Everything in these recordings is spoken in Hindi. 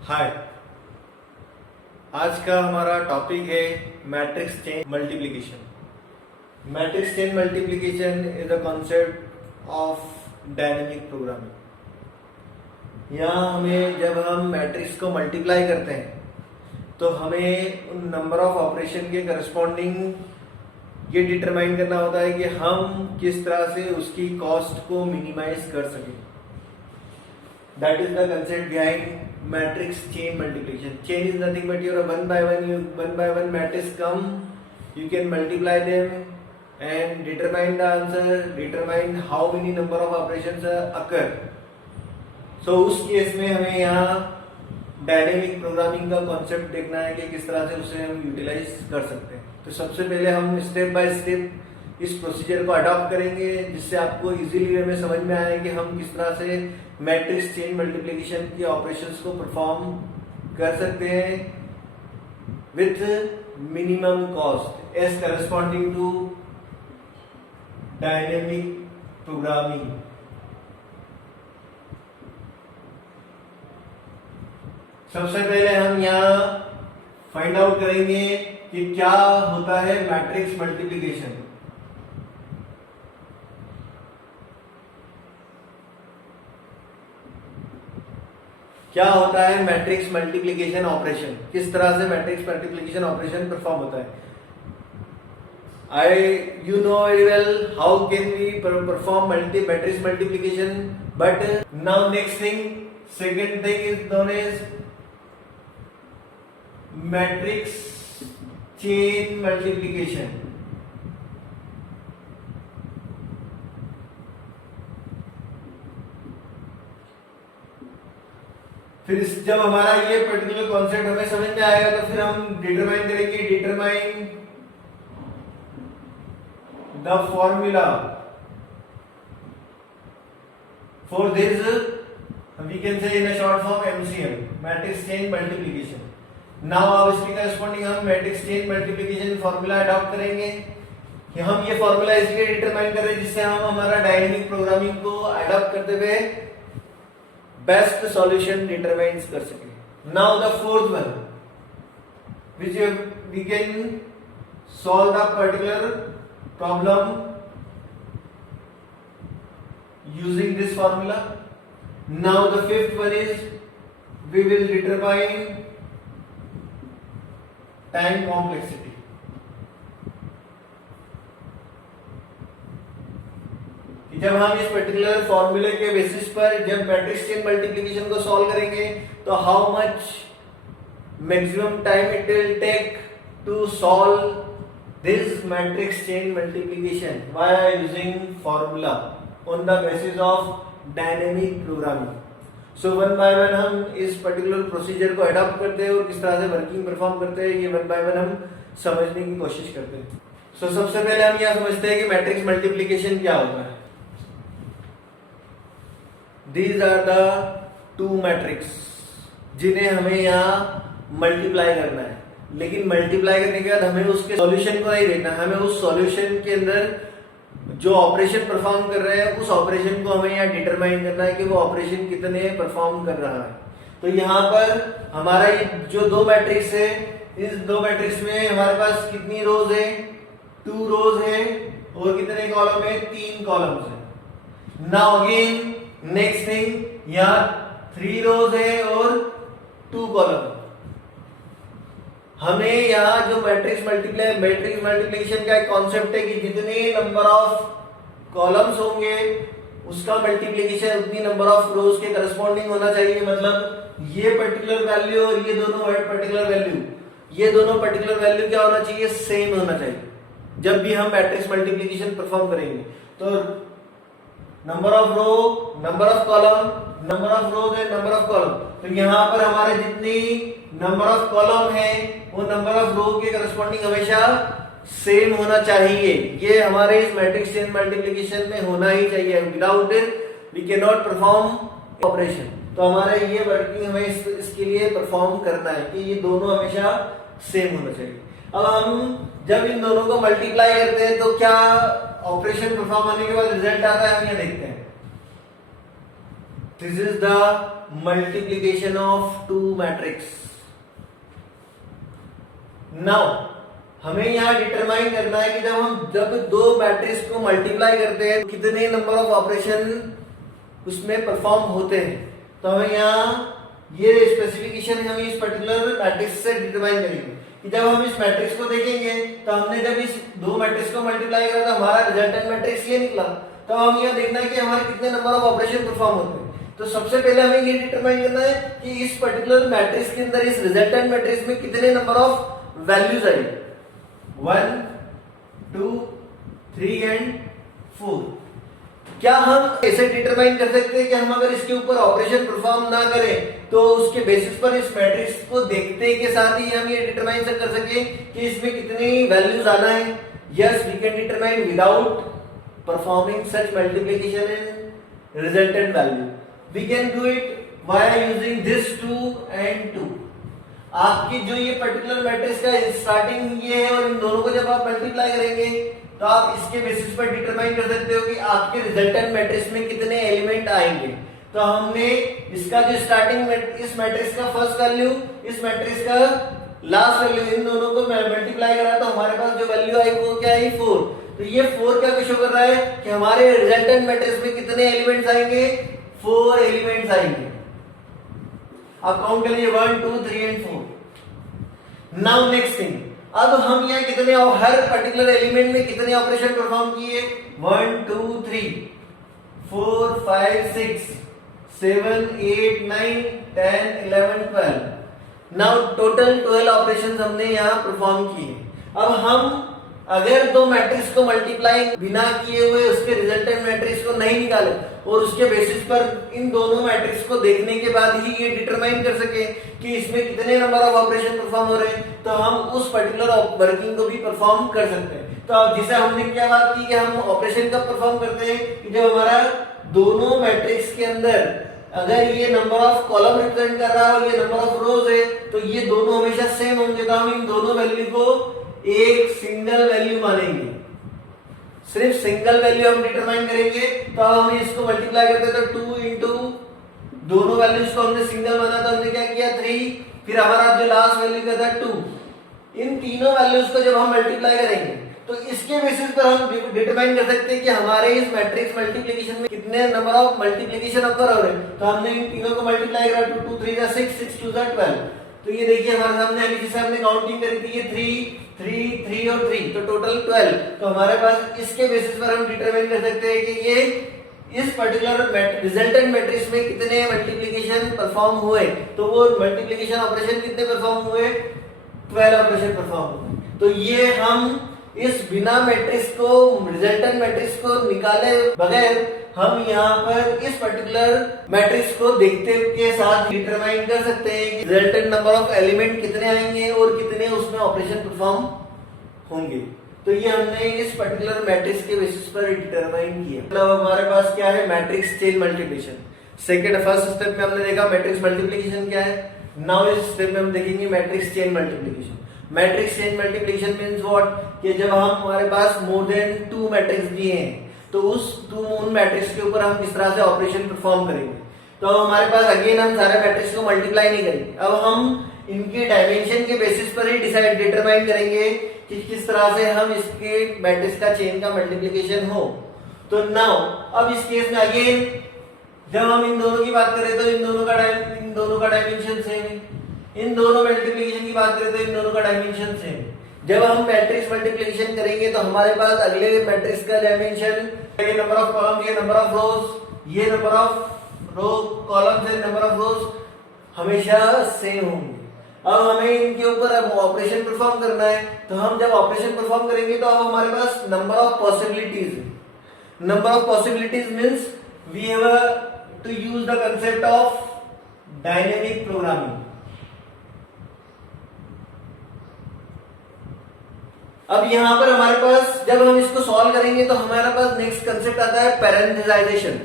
हाय। आज का हमारा टॉपिक है matrix chain multiplication. Matrix chain multiplication is the concept of dynamic programming. यहाँ हमें जब हम मैट्रिक्स को मल्टीप्लाई करते हैं तो हमें उन नंबर ऑफ ऑपरेशन के करस्पॉन्डिंग ये डिटरमाइन करना होता है कि हम किस तरह से उसकी कॉस्ट को मिनिमाइज कर सकें। That is the concept behind matrix chain multiplication. Chain is nothing but your one by one matrix come, you can multiply them and determine the answer, determine how many number of operations occur. So उस केस में हमें यहाँ डायनेमिक प्रोग्रामिंग का कॉन्सेप्ट देखना है कि किस तरह से उसे हम यूटिलाइज कर सकते हैं। तो सबसे पहले हम स्टेप बाय स्टेप इस प्रोसीजर को अडॉप्ट करेंगे जिससे आपको इजीली वे में समझ में आए कि हम किस तरह से मैट्रिक्स चेन मल्टीप्लिकेशन की ऑपरेशंस को परफॉर्म कर सकते हैं with minimum cost as corresponding to dynamic programming. सबसे पहले हम यहाँ फाइंड आउट करेंगे कि क्या होता है मैट्रिक्स मल्टीप्लिकेशन। क्या होता है मैट्रिक्स मल्टीप्लिकेशन ऑपरेशन, किस तरह से मैट्रिक्स मल्टीप्लिकेशन ऑपरेशन परफॉर्म होता है। You know very well how can we perform matrix multiplication, but now next thing, second thing is known as matrix chain multiplication. फिर जब हमारा ये पर्टिकुलर कॉन्सेप्ट हमें समझ में आएगा तो फिर हम डिटरमाइन करेंगे, determine the formula for this we can say in a short form MCM, matrix chain multiplication. Now अब इसके करस्पॉन्डिंग हम matrix chain multiplication formula adopt करेंगे कि हम ये फॉर्मूला इसलिए डिटरमाइन कर रहे हैं जिससे हम हमारा डायनेमिक प्रोग्रामिंग को अडॉप्ट करते हुए बेस्ट सॉल्यूशन डिटरमाइन कर सके। Now the fourth one which we can solve the particular problem using this formula. Now the fifth one is we will determine time complexity. जब हम इस पर्टिकुलर फॉर्मूले के बेसिस पर जब मैट्रिक्स चेन मल्टीप्लिकेशन को सॉल्व करेंगे तो how much maximum time it will take to solve this matrix chain multiplication by using formula on the basis of dynamic programming. So one by one हम इस पर्टिकुलर प्रोसीजर को अडॉप्ट करते हैं और किस तरह से वर्किंग परफॉर्म करते हैं ये वन बाय वन हम समझने की कोशिश करते हैं। सो सबसे पहले हम यह समझते हैं कि मैट्रिक्स मल्टीप्लिकेशन क्या होता है। These are the two matrix जिन्हें हमें यहाँ मल्टीप्लाई करना है, लेकिन मल्टीप्लाई करने के बाद हमें उसके सॉल्यूशन को नहीं देखना, हमें उस सॉल्यूशन के अंदर जो ऑपरेशन परफॉर्म कर रहे हैं उस ऑपरेशन को हमें यहाँ डिटरमाइन करना है कि वो ऑपरेशन कितने परफॉर्म कर रहा है। तो यहाँ पर हमारा ये जो दो मैट्रिक्स है, इस दो मैट्रिक्स में हमारे पास कितनी रोज है, 2 रोज है और कितने कॉलम है, 3 कॉलम्स है। नाउ अगेन नेक्स्ट थिंग, यहाँ 3 रोज है और 2 कॉलम। हमें यहाँ जो मैट्रिक्स मल्टीप्लिकेशन का एक कॉन्सेप्ट है कि जितने नंबर ऑफ कॉलम्स होंगे उसका मल्टीप्लिकेशन उतनी नंबर ऑफ रोज के करस्पॉन्डिंग होना चाहिए। मतलब ये पर्टिकुलर वैल्यू और ये दोनों पर्टिकुलर वैल्यू, ये दोनों पर्टिकुलर वैल्यू क्या होना चाहिए, सेम होना चाहिए जब भी हम मैट्रिक्स मल्टीप्लिकेशन परफॉर्म करेंगे। तो number of row, number of column, number of rows and number of column. तो यहाँ पर हमारे जितनी नंबर ऑफ कॉलम है वो नंबर ऑफ रो के करस्पॉन्डिंग हमेशा सेम होना चाहिए। ये हमारे इस मैट्रिक्स चेन मल्टीप्लिकेशन में होना ही चाहिए। Without it we can not perform operation. तो हमारे ये वर्किंग हमें इसके लिए परफॉर्म करना है कि ये दोनों हमेशा सेम होना चाहिए। अब हम जब इन दोनों को मल्टीप्लाई करते हैं तो क्या ऑपरेशन परफॉर्म होने के बाद रिजल्ट आता है, हम ये देखते हैं। This is the multiplication of two matrix. Now हमें यहाँ डिटरमाइन करना है कि जब दो मैट्रिक्स को मल्टीप्लाई करते हैं तो कितने नंबर ऑफ ऑपरेशन उसमें परफॉर्म होते हैं। तो हमें यहाँ ये स्पेसिफिकेशन हम इस पर्टिकुलर मैट्रिक्स से डिटरमाइन करेंगे कि जब हम इस मैट्रिक्स को देखेंगे तो हमने जब इस दो मैट्रिक्स को मल्टीप्लाई करा तो हमारा रिजल्टेंट मैट्रिक्स ये निकला। तो हम यह देखना है कि हमारे कितने नंबर ऑफ ऑपरेशन परफॉर्म होते हैं। तो सबसे पहले हमें ये डिटरमाइन करना है कि इस पर्टिकुलर मैट्रिक्स के अंदर, इस रिजल्टेंट मैट्रिक्स में कितने number of values I, 1 2 3 and 4। क्या हम ऐसे डिटरमाइन कर सकते हैं कि हम अगर इसके ऊपर ऑपरेशन परफॉर्म ना करें तो उसके बेसिस पर इस मैट्रिक्स को देखते के साथ ही हम ये डिटरमाइन कर सके कि इसमें कितनी वैल्यूज आना है? Yes, we can determine without performing such multiplication and resultant value. We can do it by using this 2 and 2। आपकी जो ये पर्टिकुलर मैट्रिक्स का स्टार्टिंग ये है और इन दोनों को जब आप मल्टीप्लाई करेंगे तो आप इसके बेसिस पर डिटरमाइन कर सकते हो कि आपके रिजल्टेंट मैट्रिक्स में कितने एलिमेंट आएंगे। तो हमने इसका जो स्टार्टिंग इस मैट्रिक्स का फर्स्ट वैल्यू, इस मैट्रिक्स का लास्ट वैल्यू, इन दोनों को मल्टीप्लाई करा तो हमारे पास जो वैल्यू आई वो क्या आई? 4। तो ये 4 क्या शो कर रहा है कि हमारे रिजल्टेंट मैट्रिक्स में कितने एलिमेंट्स आएंगे? 4 एलिमेंट्स आएंगे। आप काउंट कर लीजिए 1 2 3 एंड 4। नाउ नेक्स्ट थिंग, अब हम यहाँ कितने हर पर्टिकुलर एलिमेंट में कितने ऑपरेशन परफॉर्म किए? 1 2 3 4 5 6 7 8 9 10 11 12। नाउ टोटल 12 ऑपरेशंस हमने यहाँ परफॉर्म किए। अब हम अगर दो मैट्रिक्स को मल्टीप्लाई बिना किए हुए उसके रिजल्टेंट मैट्रिक्स को नहीं निकाले और उसके बेसिस पर इन दोनों मैट्रिक्स को देखने के बाद ही ये डिटरमाइन कर सके कि इसमें कितने नंबर ऑफ ऑपरेशन परफॉर्म हो रहे हैं, तो हम उस पर्टिकुलर वर्किंग को भी परफॉर्म कर सकते हैं। तो अब जिसे हमने क्या बात की कि हम ऑपरेशन कब परफॉर्म करते हैं कि जब हमारा दोनों मैट्रिक्स के अंदर अगर ये नंबर ऑफ कॉलम रिप्रेजेंट कर रहा है और ये नंबर ऑफ रोज है तो ये दोनों हमेशा सेम होंगे। तो हम इन दोनों वैल्यू को एक सिंगल वैल्यू मानेंगे, सिर्फ सिंगल वैल्यू हम डिटरमाइन करेंगे। तो अब हम इसको मल्टीप्लाई करते हैं तो 2 इंटू दोनों वैल्यूज को हमने सिंगल माना तो हमने क्या किया 3, फिर हमारा जो लास्ट वैल्यू का था 2। इन तीनों वैल्यूज को जब हम मल्टीप्लाई करेंगे तो इसके बेसिस पर हम डिटरमाइन कर सकते हैं कि हमारे इस मैट्रिक्स मल्टीप्लिकेशन में कितने नंबर ऑफ मल्टीप्लिकेशन अकर हो रहे हैं। तो हमने इन तीनों को मल्टीप्लाई करा, 2 2 3 6 6 2 12। तो ये देखिए हमारे सामने अभी जिसे हमने काउंटिंग करी थी ये 3 3 3 और 3, तो टोटल 12। तो हमारे पास इसके बेसिस पर हम डिटरमाइन कर सकते हैं कि ये इस पर्टिकुलर रिजल्टेंट मैट्रिक्स में कितने मल्टीप्लिकेशन परफॉर्म हुए। तो वो मल्टीप्लिकेशन ऑपरेशन कितने परफॉर्म हुए? 12 ऑपरेशन परफॉर्म हुए। तो ये हम इस बिना मैट्रिक्स को, रिजल्टेंट मैट्रिक्स को निकाले बगैर हम यहाँ पर इस पर्टिकुलर मैट्रिक्स को देखते के साथ डिटरमाइन कर सकते हैं कि रिजल्टेंट नंबर ऑफ एलिमेंट कितने आएंगे और कितने उसमें ऑपरेशन परफॉर्म होंगे। तो ये हमने इस पर्टिकुलर मैट्रिक्स के बेसिस पर डिटरमाइन किया। मतलब हमारे पास क्या है? Matrix chain multiplication. First step में हमने देखा मैट्रिक्स मल्टीप्लिकेशन क्या है। नाउ इस स्टेप में हम देखेंगे matrix chain multiplication. Matrix chain multiplication means what कि जब हम हमारे पास मोर देन 2 मैट्रिक्स दिए हैं तो उन मैट्रिक्स के ऊपर हम किस तरह से ऑपरेशन परफॉर्म करेंगे। तो हमारे पास अगेन हम सारे मैट्रिक्स को मल्टीप्लाई नहीं करेंगे, अब हम इनके डायमेंशन के बेसिस पर ही डिटरमाइन करेंगे कि किस तरह से हम इसके मैट्रिक्स का चेन का मल्टीप्लिकेशन हो। तो नाउ अब इस केस में अगेन जब हम इन दोनों की बात करें तो इन दोनों का डायमेंशन सेम है। इन दोनों मल्टीप्लिकेशन की बात करें तो इन दोनों का डायमेंशन सेम है। जब हम मैट्रिक्स मल्टीप्लिकेशन करेंगे तो हमारे पास अगले मैट्रिक्स का डायमेंशन, ये नंबर ऑफ कॉलम्स, ये नंबर ऑफ रोज, ये number of row columns and number of rows हमेशा सेम होंगे। अब हमें इनके ऊपर अब ऑपरेशन परफॉर्म करना है। तो हम जब ऑपरेशन परफॉर्म करेंगे तो अब हमारे पास नंबर ऑफ पॉसिबिलिटीज है। Number of possibilities means we have to use the concept of dynamic programming. अब यहां पर हमारे पास जब हम इसको सॉल्व करेंगे तो हमारे पास नेक्स्ट कंसेप्ट आता है पैरेंथेसाइजेशन।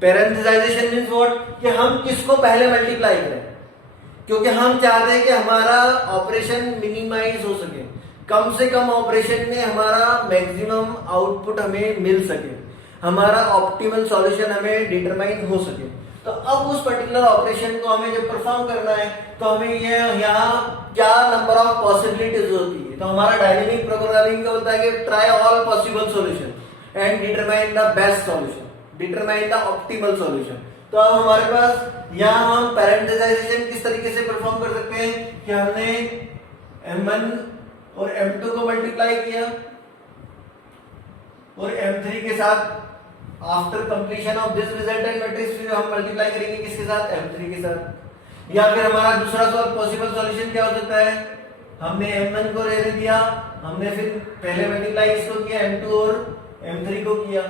पैरेंथेसाइजेशन मींस व्हाट कि हम किसको पहले मल्टीप्लाई करें, क्योंकि हम चाहते हैं कि हमारा ऑपरेशन मिनिमाइज हो सके, कम से कम ऑपरेशन में हमारा मैक्सिमम आउटपुट हमें मिल सके, हमारा ऑप्टिमल सॉल्यूशन हमें डिटरमाइन हो सके। तो अब उस पर्टिकुलर ऑपरेशन को हमें जब परफॉर्म करना है तो हमें ये यहाँ क्या नंबर ऑफ पॉसिबिलिटीज होती है। तो हमारा डायनेमिक प्रोग्रामिंग का होता है कि try all possible solution and determine the best solution, determine the optimal solution. तो अब हमारे पास यहाँ हम पैरेंथेसाइजेशन किस तरीके से परफॉर्म कर सकते हैं कि हमने m1 और m2 को मल्टीप्लाई किया और m3 के साथ after completion of this resultant matrix फिर हम मल्टीप्लाई करेंगे किसके साथ, m3 के साथ। या फिर हमारा दूसरा पॉसिबल सॉल्यूशन क्या हो सकता है, हमने m1 को रहने दिया, हमने फिर पहले मल्टीप्लाई इसको किया m2 और m3 को किया।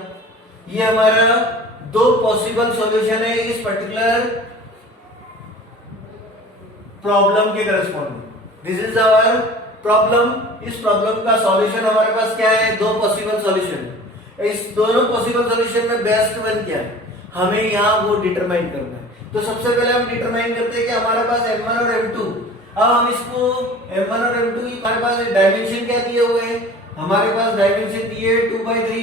ये हमारा दो पॉसिबल सॉल्यूशन है इस पर्टिकुलर प्रॉब्लम के corresponding. This is our problem. इस प्रॉब्लम का सॉल्यूशन हमारे पास क्या है, दो पॉसिबल सॉल्यूशन। इस दोनों पॉसिबल सॉल्यूशन में बेस्ट वन क्या है, हमें यहाँ वो डिटरमाइन करना है। तो सबसे पहले हम डिटरमाइन करते हैं कि हमारे पास m1 और m2। अब हम इसको m1 और m2 की हमारे पास डायमेंशन क्या दिए हुए हैं, हमारे पास डायमेंशन दिए 2/3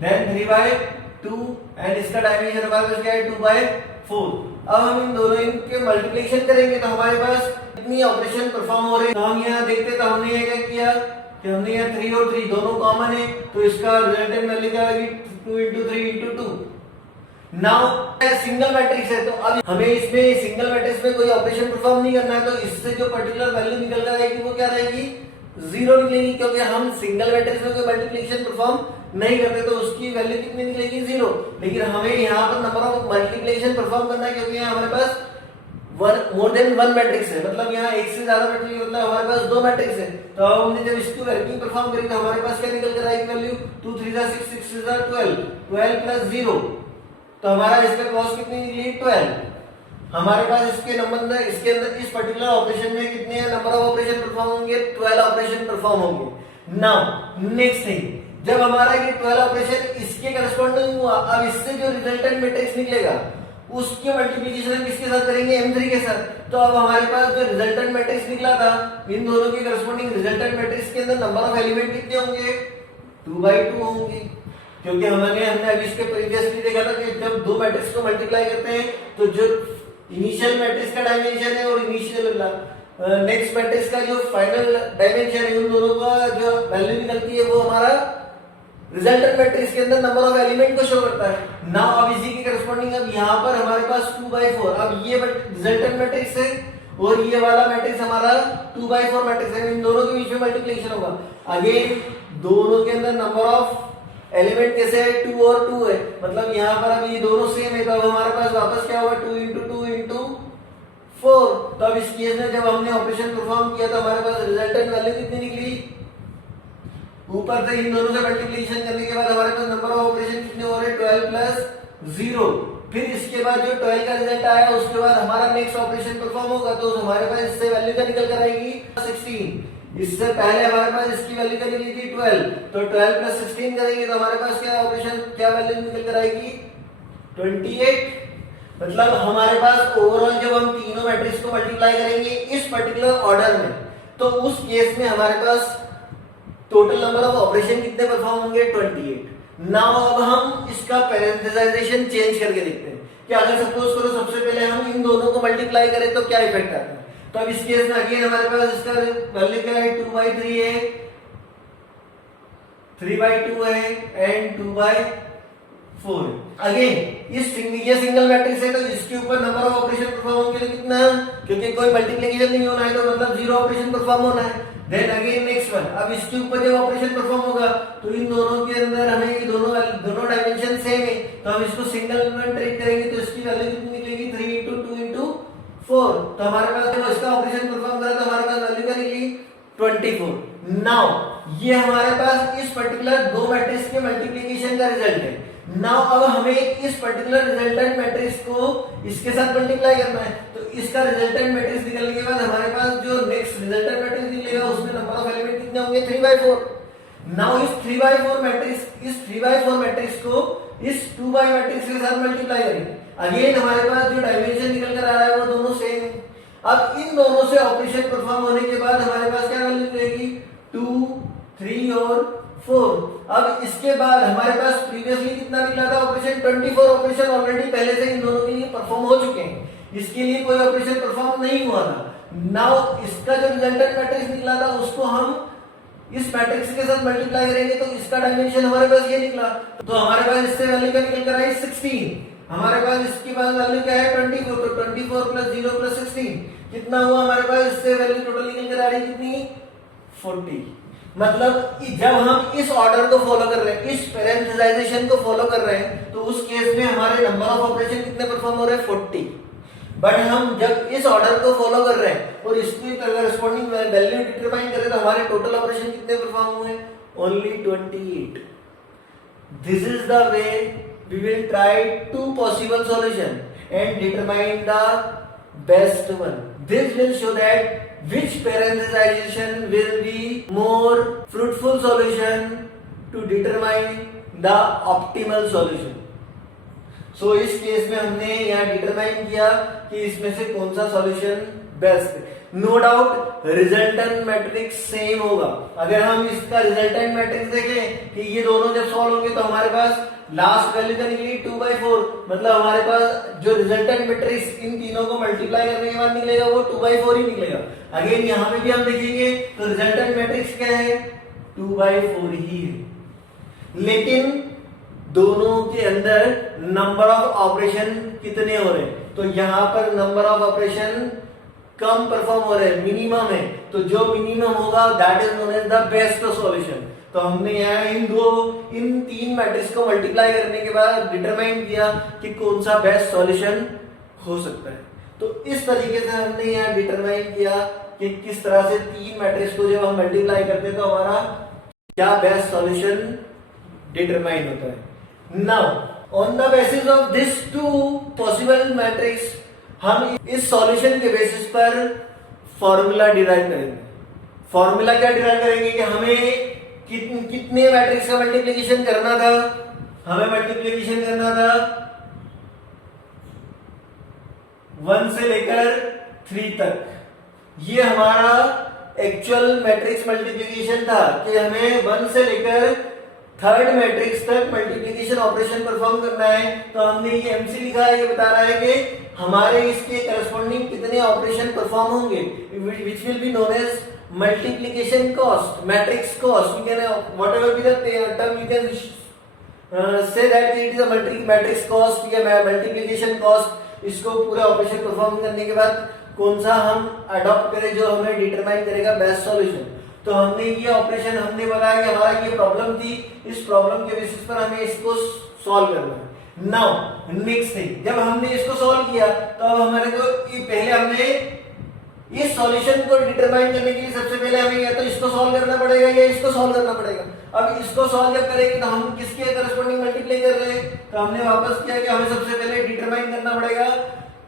देन 3/2 एंड इसका डायमेंशन हमारे पास क्या है 2/4। अब हम इन दोनों के मल्टीप्लिकेशन करेंगे तो हमारे पास कितनी ऑपरेशन परफॉर्म हो रही है। तो हम यहाँ देखते तो हमने ये क्या किया कि हमने यहाँ 3 और 3 दोनों कॉमन है तो इसका रिजल्टेंट वैल्यू क्या होगी 2 into 3 into 2। Now single matrix है तो अब हमें इसमें सिंगल मैट्रिक्स में कोई ऑपरेशन परफॉर्म नहीं करना है, तो इससे जो पर्टिकुलर वैल्यू निकल कर आएगी वो क्या रहेगी, 0 निकलेगी, क्योंकि हम सिंगल मैट्रिक्स में कोई मल्टीप्लिकेशन परफॉर्म नहीं करते तो उसकी वैल्यू कितनी निकलेगी 0। लेकिन हमें यहाँ पर नंबर ऑफ मल्टीप्लिकेशन परफॉर्म करना है क्योंकि यहाँ हमारे पास मोर देन वन मैट्रिक्स है, मतलब यहाँ एक से ज्यादा मैट्रिक्स मतलब हमारे पास दो मैट्रिक्स है। तो अब हमने जब इसकी वर्किंग परफॉर्म करी तो हमारे पास क्या निकल कर आएगी वैल्यू 2 3 6 6 6 12 12 प्लस 0। तो हमारा इसका क्रॉस कितनी निकली 12। हमारे पास इसके नंबर इसके अंदर इस पर्टिकुलर ऑपरेशन में कितने नंबर ऑफ ऑपरेशन परफॉर्म होंगे, 12 ऑपरेशन परफॉर्म होंगे। नाउ नेक्स्ट थिंग, जब हमारा ये 12 ऑपरेशन इसके करस्पॉन्डिंग हुआ, अब इससे जो रिजल्टेंट मैट्रिक्स निकलेगा उसके मल्टीप्लिकेशन हम किसके साथ करेंगे, m3 के साथ। तो अब हमारे पास जो रिजल्टेंट मैट्रिक्स निकला था इन दोनों के करस्पॉन्डिंग रिजल्टेंट मैट्रिक्स के अंदर नंबर ऑफ एलिमेंट कितने होंगे, 2/2 होंगे। क्योंकि हमने अभी इसके प्रीवियसली देखा था कि जब दो मैट्रिक्स को मल्टीप्लाई करते हैं तो जो इनिशियल मैट्रिक्स का डायमेंशन है और इनिशियल नेक्स्ट मैट्रिक्स का जो फाइनल डायमेंशन है उन दोनों का जो वैल्यू निकलती है वो हमारा रिजल्टेंट मैट्रिक्स के अंदर नंबर ऑफ एलिमेंट को शो करता है। नाउ अब इसी के करस्पॉन्डिंग अब यहाँ पर हमारे पास 2/4। अब ये रिजल्टेंट मैट्रिक्स है और ये वाला मैट्रिक्स हमारा 2/4 मैट्रिक्स है, इन दोनों के बीच में मल्टीप्लिकेशन होगा। अगेन दोनों के अंदर नंबर ऑफ एलिमेंट कैसे है, 2 और 2 है, मतलब यहाँ पर अब ये दोनों सेम है तो अब हमारे पास वापस क्या होगा 2 into 2 into 4। तो अब इस केस में जब हमने ऑपरेशन परफॉर्म किया तो हमारे पास रिजल्टेंट वैल्यू कितनी निकली, ऊपर से इन दोनों से मल्टीप्लिकेशन करने के बाद हमारे पास नंबर ऑफ ऑपरेशन कितने हो रहे हैं 12 प्लस 0। फिर इसके बाद जो 12 का रिजल्ट आया उसके बाद हमारा नेक्स्ट ऑपरेशन परफॉर्म होगा तो हमारे पास इससे वैल्यू क्या निकल कर आएगी 16। इससे पहले हमारे पास इसकी वैल्यू क्या निकली थी 12, तो 12 प्लस 16 करेंगे तो हमारे पास क्या ऑपरेशन क्या वैल्यू निकल कर आएगी 28। मतलब हमारे पास ओवरऑल जब हम तीनों मैट्रिक्स को मल्टीप्लाई करेंगे इस पर्टिकुलर ऑर्डर में तो उस केस में हमारे पास टोटल नंबर ऑफ ऑपरेशन कितने परफॉर्म होंगे 28। नाउ अब हम इसका पैरेंथेसाइजेशन चेंज करके देखते हैं कि अगर सपोज करो सबसे पहले हम इन दोनों को मल्टीप्लाई करें तो क्या इफेक्ट आता है। तो अब इस केस में अगेन हमारे पास इसका वैल्यू क्या है 2/3 है, 3/2 है एंड 2/4। अगेन ये सिंगल मैट्रिक्स है तो इसके ऊपर नंबर ऑफ ऑपरेशन परफॉर्म होंगे तो कितना, क्योंकि कोई मल्टीप्लिकेशन नहीं होना है तो मतलब 0 ऑपरेशन परफॉर्म होना है। देन अगेन नेक्स्ट वन, अब इसके ऊपर जब ऑपरेशन परफॉर्म होगा तो इन दोनों के अंदर हमें ये दोनों डायमेंशन सेम है तो हम इसको सिंगल में ट्रीट करेंगे तो इसकी वैल्यू कितनी निकलेगी 3 into 2 into 4। तो हमारे पास जब इसका ऑपरेशन परफॉर्म करा तो हमारे पास वैल्यू क्या निकली 24। नाउ ये हमारे पास इस पर्टिकुलर दो मैट्रिक्स के मल्टीप्लिकेशन का रिजल्ट है। नाउ अब हमें इस पर्टिकुलर रिजल्टेंट मैट्रिक्स को इसके साथ मल्टीप्लाई करना है तो इसका रिजल्टेंट मैट्रिक्स निकलने के बाद हमारे पास जो नेक्स्ट रिजल्टेंट मैट्रिक्स निकलेगा उसमें नंबर ऑफ एलिमेंट कितने होंगे 3/4। नाउ इस 3/4 मैट्रिक्स को इस 2 मैट्रिक्स के साथ मल्टीप्लाई करेंगे। अगेन हमारे पास जो डायमेंशन निकल कर आ रहा है वो दोनों सेम है। अब इन दोनों से ऑपरेशन परफॉर्म होने के बाद हमारे पास क्या वैल्यू निकलेगी 2, 3 और 4। अब इसके बाद हमारे पास प्रीवियसली कितना निकला था ऑपरेशन, 24 ऑपरेशन ऑलरेडी पहले से इन दोनों के लिए परफॉर्म हो चुके हैं, इसके लिए कोई ऑपरेशन परफॉर्म नहीं हुआ था। नाउ इसका जो रिजल्टेंट मैट्रिक्स निकला था उसको हम इस मैट्रिक्स के साथ मल्टीप्लाई करेंगे तो इसका डायमेंशन हमारे पास ये निकला। तो हमारे पास इससे वैल्यू क्या निकल कर आई 16, हमारे पास इसके पास वैल्यू क्या है 24, तो 24 प्लस 0 प्लस 16 कितना हुआ हमारे पास, इससे वैल्यू टोटल निकल कर आ रही कितनी 40। मतलब जब हम इस ऑर्डर को फॉलो कर रहे हैं, इस पैरेंथेसाइजेशन को फॉलो कर रहे हैं, तो उस केस में हमारे नंबर ऑफ ऑपरेशन कितने परफॉर्म हो रहे हैं 40। बट हम जब इस ऑर्डर को फॉलो कर रहे हैं और इसकी करस्पॉन्डिंग वैल्यू डिटरमाइन करें तो हमारे टोटल ऑपरेशन कितने परफॉर्म हुए, only 28। This is the way we will try 2 possible solution and determine the best one. This will show that which parenthesization will be more fruitful solution to determine the optimal solution. So इस केस में हमने यहाँ डिटरमाइन किया कि इसमें से कौन सा सॉल्यूशन बेस्ट है। No doubt resultant matrix same होगा। अगर हम इसका रिजल्टेंट मैट्रिक्स देखें कि ये दोनों जब सॉल्व होंगे तो हमारे पास लास्ट वैल्यू क्या निकली 2/4, मतलब हमारे पास जो रिजल्टेंट मैट्रिक्स इन तीनों को मल्टीप्लाई करने के बाद निकलेगा वो 2/4 ही निकलेगा। अगेन यहाँ पे भी हम देखेंगे तो रिजल्टेंट मैट्रिक्स क्या है 2/4 ही है, लेकिन दोनों के अंदर नंबर ऑफ ऑपरेशन कितने हो रहे हैं, तो यहाँ पर नंबर ऑफ ऑपरेशन कम परफॉर्म हो रहे हैं, मिनिमम है, तो जो मिनिमम होगा that is known as the best solution. तो हमने यहाँ इन 3 मैट्रिक्स को मल्टीप्लाई करने के बाद डिटरमाइन किया कि कौन सा बेस्ट सॉल्यूशन हो सकता है। तो इस तरीके से हमने यहाँ डिटरमाइन किया कि किस तरह से 3 मैट्रिक्स को जब हम मल्टीप्लाई करते हैं तो हमारा क्या बेस्ट सॉल्यूशन डिटरमाइन होता है। Now on the basis of this 2 possible matrix हम इस सॉल्यूशन के बेसिस पर फॉर्मूला डिराइव करेंगे। फॉर्मूला क्या डिराइव करेंगे कि हमें कितने मैट्रिक्स का मल्टीप्लिकेशन करना था, हमें मल्टीप्लिकेशन करना था 1 से लेकर 3 तक। ये हमारा एक्चुअल मैट्रिक्स मल्टीप्लिकेशन था कि हमें 1 से लेकर 3rd मैट्रिक्स तक मल्टीप्लिकेशन ऑपरेशन परफॉर्म करना है। तो हमने ये एमसी लिखा है, ये बता रहा है कि हमारे इसके करस्पॉन्डिंग कितने ऑपरेशन परफॉर्म होंगे, which will be known as multiplication cost, matrix cost. We can whatever be the term, you can say that it is a matrix cost या multiplication cost. इसको पूरे ऑपरेशन परफॉर्म करने के बाद कौन सा हम अडॉप्ट करें जो हमें डिटरमाइन करेगा बेस्ट सॉल्यूशन। तो हमने ये ऑपरेशन हमने बताया कि हमारा ये प्रॉब्लम थी, इस प्रॉब्लम के बेसिस पर हमें इसको सॉल्व करना है। नाउ नेक्स्ट थिंग, जब हमने इसको सॉल्व किया तो अब हमारे को पहले हमने इस सॉल्यूशन को डिटरमाइन करने के लिए सबसे पहले हमें या तो इसको सॉल्व करना पड़ेगा या इसको सॉल्व करना पड़ेगा। अब इसको सॉल्व जब करेंगे तो हम किसके करस्पॉन्डिंग मल्टीप्लाई कर रहे हैं, तो हमने वापस किया कि हमें सबसे पहले डिटरमाइन करना पड़ेगा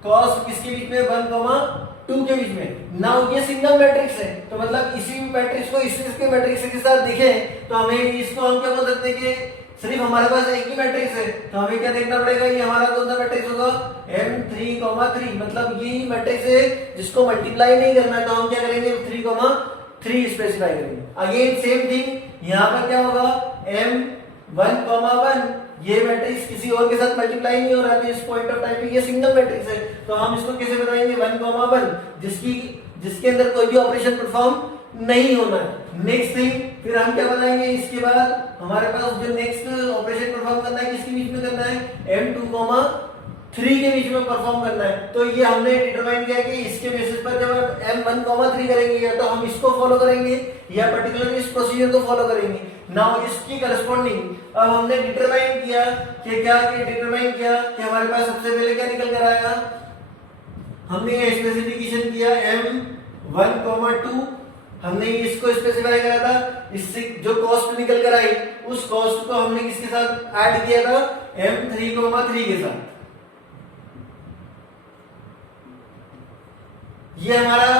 कॉस किसके बीच में 1,2 के बीच में। नाउ ये सिंगल मैट्रिक्स है, तो मतलब इसी मैट्रिक्स को इसके मैट्रिक्स के साथ दिखे तो हमें इसको हम क्या बोल सकते हैं कि सिर्फ हमारे पास एक ही मैट्रिक्स है, तो हमें क्या देखना पड़ेगा, ये हमारा कौन सा मैट्रिक्स होगा M3,3, मतलब ये मैट्रिक्स है जिसको मल्टीप्लाई नहीं करना है, तो हम क्या करेंगे 3,3 स्पेसिफाई करेंगे। अगेन सेम थिंग यहाँ पर क्या होगा M1,1, ये मैट्रिक्स किसी और के साथ मल्टीप्लाई नहीं हो रहा है, इस पॉइंट ऑफ टाइम पे ये सिंगल मैट्रिक्स है, तो हम इसको कैसे बताएंगे 1,1 जिसके अंदर कोई भी ऑपरेशन परफॉर्म नहीं होना है। नेक्स्ट थिंग फिर हम क्या बनाएंगे, इसके बाद हमारे पास जो नेक्स्ट ऑपरेशन परफॉर्म करना है किसके बीच में करना है M2,3 के बीच में परफॉर्म करना है। तो ये हमने डिटरमाइन किया कि इसके बेसिस पर जब M1,3 करेंगे या तो हम इसको फॉलो करेंगे या पर्टिकुलर इस प्रोसीजर को फॉलो करेंगे। नाउ इसकी करस्पॉन्डिंग अब हमने डिटरमाइन किया कि डिटरमाइन किया कि हमारे पास सबसे पहले क्या निकल कर आया, हमने ये स्पेसिफिकेशन किया M1,2, हमने इसको स्पेसिफाई करा था, इससे जो कॉस्ट निकल कर आई उस कॉस्ट को हमने किसके साथ ऐड किया था M3,3 के साथ। ये हमारा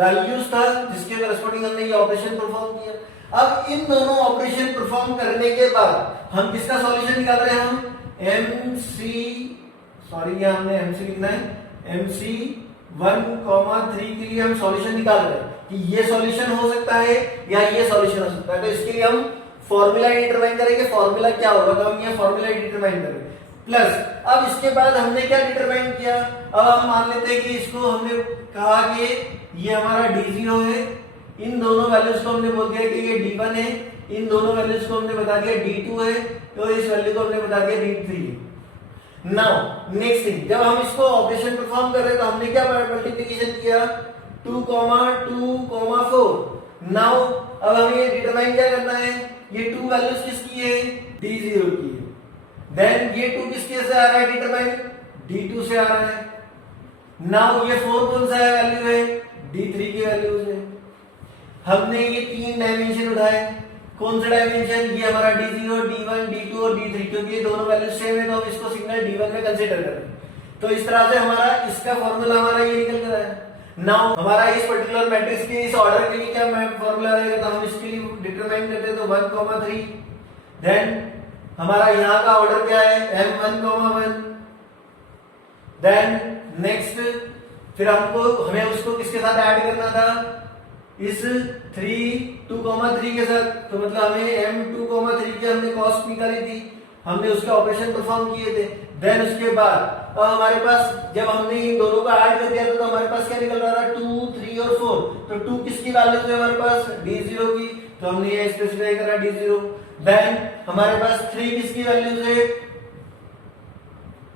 वैल्यूज था जिसके करस्पॉन्डिंग हमने ये ऑपरेशन परफॉर्म किया। अब इन दोनों ऑपरेशन परफॉर्म करने के बाद हम किसका सॉल्यूशन निकाल रहे हैं, हम हमने MC लिखना है, MC1,3 के लिए हम सॉल्यूशन निकाल रहे हैं कि ये सॉल्यूशन हो सकता है या ये सॉल्यूशन हो सकता है। तो इसके लिए हम फॉर्मूला डिटरमाइन करेंगे, फॉर्मूला क्या होगा तो हम ये फॉर्मूला डिटरमाइन करेंगे प्लस। अब इसके बाद हमने क्या डिटरमाइन किया, अब हम मान लेते हैं कि इसको हमने कहा कि ये हमारा d0 है, इन दोनों वैल्यूज को हमने बोल दिया कि ये d1 है, इन दोनों वैल्यूज को हमने बता दिया d2 है, तो इस वैल्यू को हमने बता दिया d3 है। नाउ नेक्स्ट थिंग, जब हम इसको ऑपरेशन परफॉर्म कर रहे हैं तो हमने क्या मल्टीप्लिकेशन किया 2, 2, 4। नाउ अब हमें ये डिटरमाइन क्या करना है, ये 2 वैल्यूज किसकी है, d0 की है। देन ये 2 किसके से आ रहा है डिटरमाइन, d2 से आ रहा है। नाउ ये 4 कौन सा है वैल्यू है, d3 की वैल्यू है। हमने ये 3 डायमेंशन उठाए, कौन सा डायमेंशन, ये हमारा d0, d1, d2 और d3, क्योंकि ये दोनों वैल्यू सेम है तो हम इसको सिग्नल d1 में कंसीडर कर रहे हैं। तो इस तरह से हमारा इसका फॉर्मूला हमारा ये निकल कर आया। नाउ हमारा इस पर्टिकुलर मैट्रिक्स के इस ऑर्डर के लिए क्या फॉर्मूला रहेगा, तो हम इसके लिए डिटरमाइन करते हैं तो 1, 3। देन हमारा यहाँ का ऑर्डर क्या है, m1, 1। देन नेक्स्ट फिर हमें उसको किसके साथ ऐड करना था, इस 3, 2, 3 के साथ। तो मतलब हमें m2, 3 की हमने कॉस्ट निकाली थी, हमने उसके ऑपरेशन परफॉर्म किए थे। देन उसके बाद अब हमारे पास जब हमने इन दोनों को ऐड कर दिया तो हमारे पास क्या निकल रहा था, 2, 3 और 4। तो 2 किसकी वैल्यू है हमारे पास, d0 की, तो हमने ये स्पेसिफाई करा d0। देन हमारे पास 3 किसकी वैल्यू है,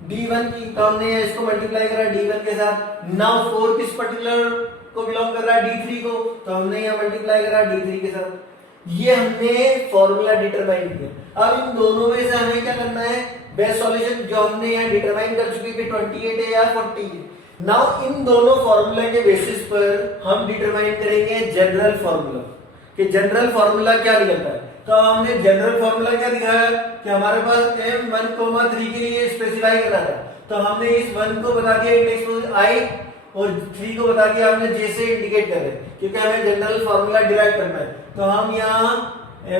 d1 की, तो हमने इसको मल्टीप्लाई करा d1 के साथ। नाउ 4 किस पर्टिकुलर को बिलोंग कर रहा है, d3 को, तो हमने यहाँ मल्टीप्लाई करा d3 के साथ। ये हमने फॉर्मूला डिटरमाइन किया। अब इन दोनों में से हमें क्या करना है, बेस्ट सॉल्यूशन जो हमने यहाँ डिटरमाइन कर चुके कि 28 है या 40 है। नाउ इन दोनों फॉर्मूला के बेसिस पर हम डिटरमाइन करेंगे जनरल फॉर्मूला, कि जनरल फॉर्मूला क्या निकलता है। तो हमने जनरल फॉर्मूला क्या दिखाया कि हमारे पास m1, 3 के लिए स्पेसिफाई करना था, तो हमने इस 1 को बता दिया इंडेक्स i और 3 को बता दिया हमने j से इंडिकेट कर रहे हैं, क्योंकि हमें जनरल फॉर्मूला डिराइव करना है। तो हम यहाँ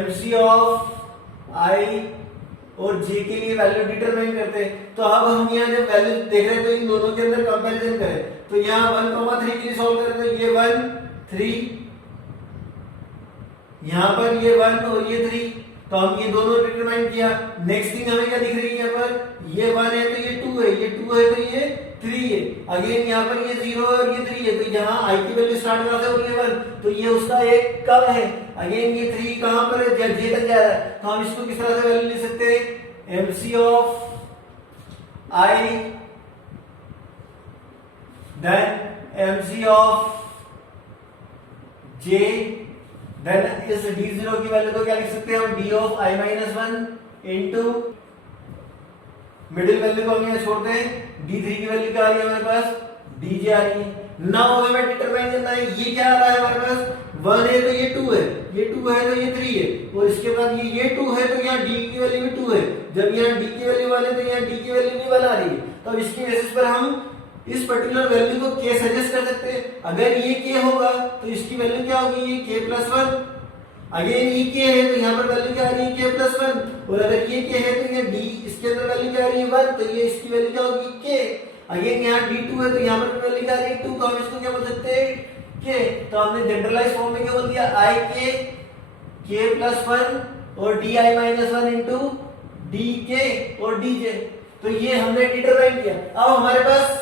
mc ऑफ i और j के लिए वैल्यू डिटरमाइन करते हैं। तो अब हम यहाँ जब वैल्यू देख रहे हैं तो इन दोनों के अंदर कंपैरिजन करें, तो यहाँ 1, 3 के लिए सॉल्व करें तो ये 1, 3, यहाँ पर ये 1 और ये 3, तो हम ये दोनों डिटरमाइन किया। नेक्स्ट थिंग हमें क्या दिख रही है, यहाँ पर ये 1 है तो ये 2 है, ये 2 है तो ये 3 है। अगेन यहाँ पर ये 0 और ये 3 है, तो जहाँ i की वैल्यू स्टार्ट करा था ये 1, तो ये उसका एक कम है। अगेन ये 3 कहाँ पर है, जब j तक जा रहा है, तो हम इसको किस तरह से वैल्यू ले सकते हैं, mc of i then mc of j, then इस d0 की वैल्यू को क्या लिख सकते हैं हम, d of i minus 1 into middle value को हम यहाँ छोड़ते हैं, d3 की वैल्यू क्या आ रही है हमारे पास, dj आ रही है। नाउ हमें डिटरमाइन करना है ये क्या आ रहा है हमारे पास, 1 है तो ये 2 है, ये 2 है तो ये 3 है, और इसके बाद ये 2 है तो यहाँ d की वैल्यू भी 2 है। जब यहाँ d की वैल्यू 1 है तो यहाँ d की वैल्यू भी 1 आ रही है। तो अब इसकी बेसिस पर हम इस पर्टिकुलर वैल्यू को k सजेस्ट कर सकते हैं। अगर ये k होगा तो इसकी वैल्यू क्या होगी, ये k प्लस 1। अगेन ये k है तो यहाँ पर वैल्यू क्या आ रही है, k प्लस 1। और अगर ये k है तो ये d, इसके अंदर वैल्यू क्या आ रही है 1, तो ये इसकी वैल्यू क्या होगी k। अगेन यहाँ d2 है तो यहाँ पर वैल्यू क्या आ रही है 2, तो हम इसको क्या बोल सकते हैं k। तो हमने जनरलाइज फॉर्म में क्या बोल दिया, i k प्लस 1 और di माइनस 1 इंटू dk और dj। तो ये हमने डिटरमाइन किया। अब हमारे पास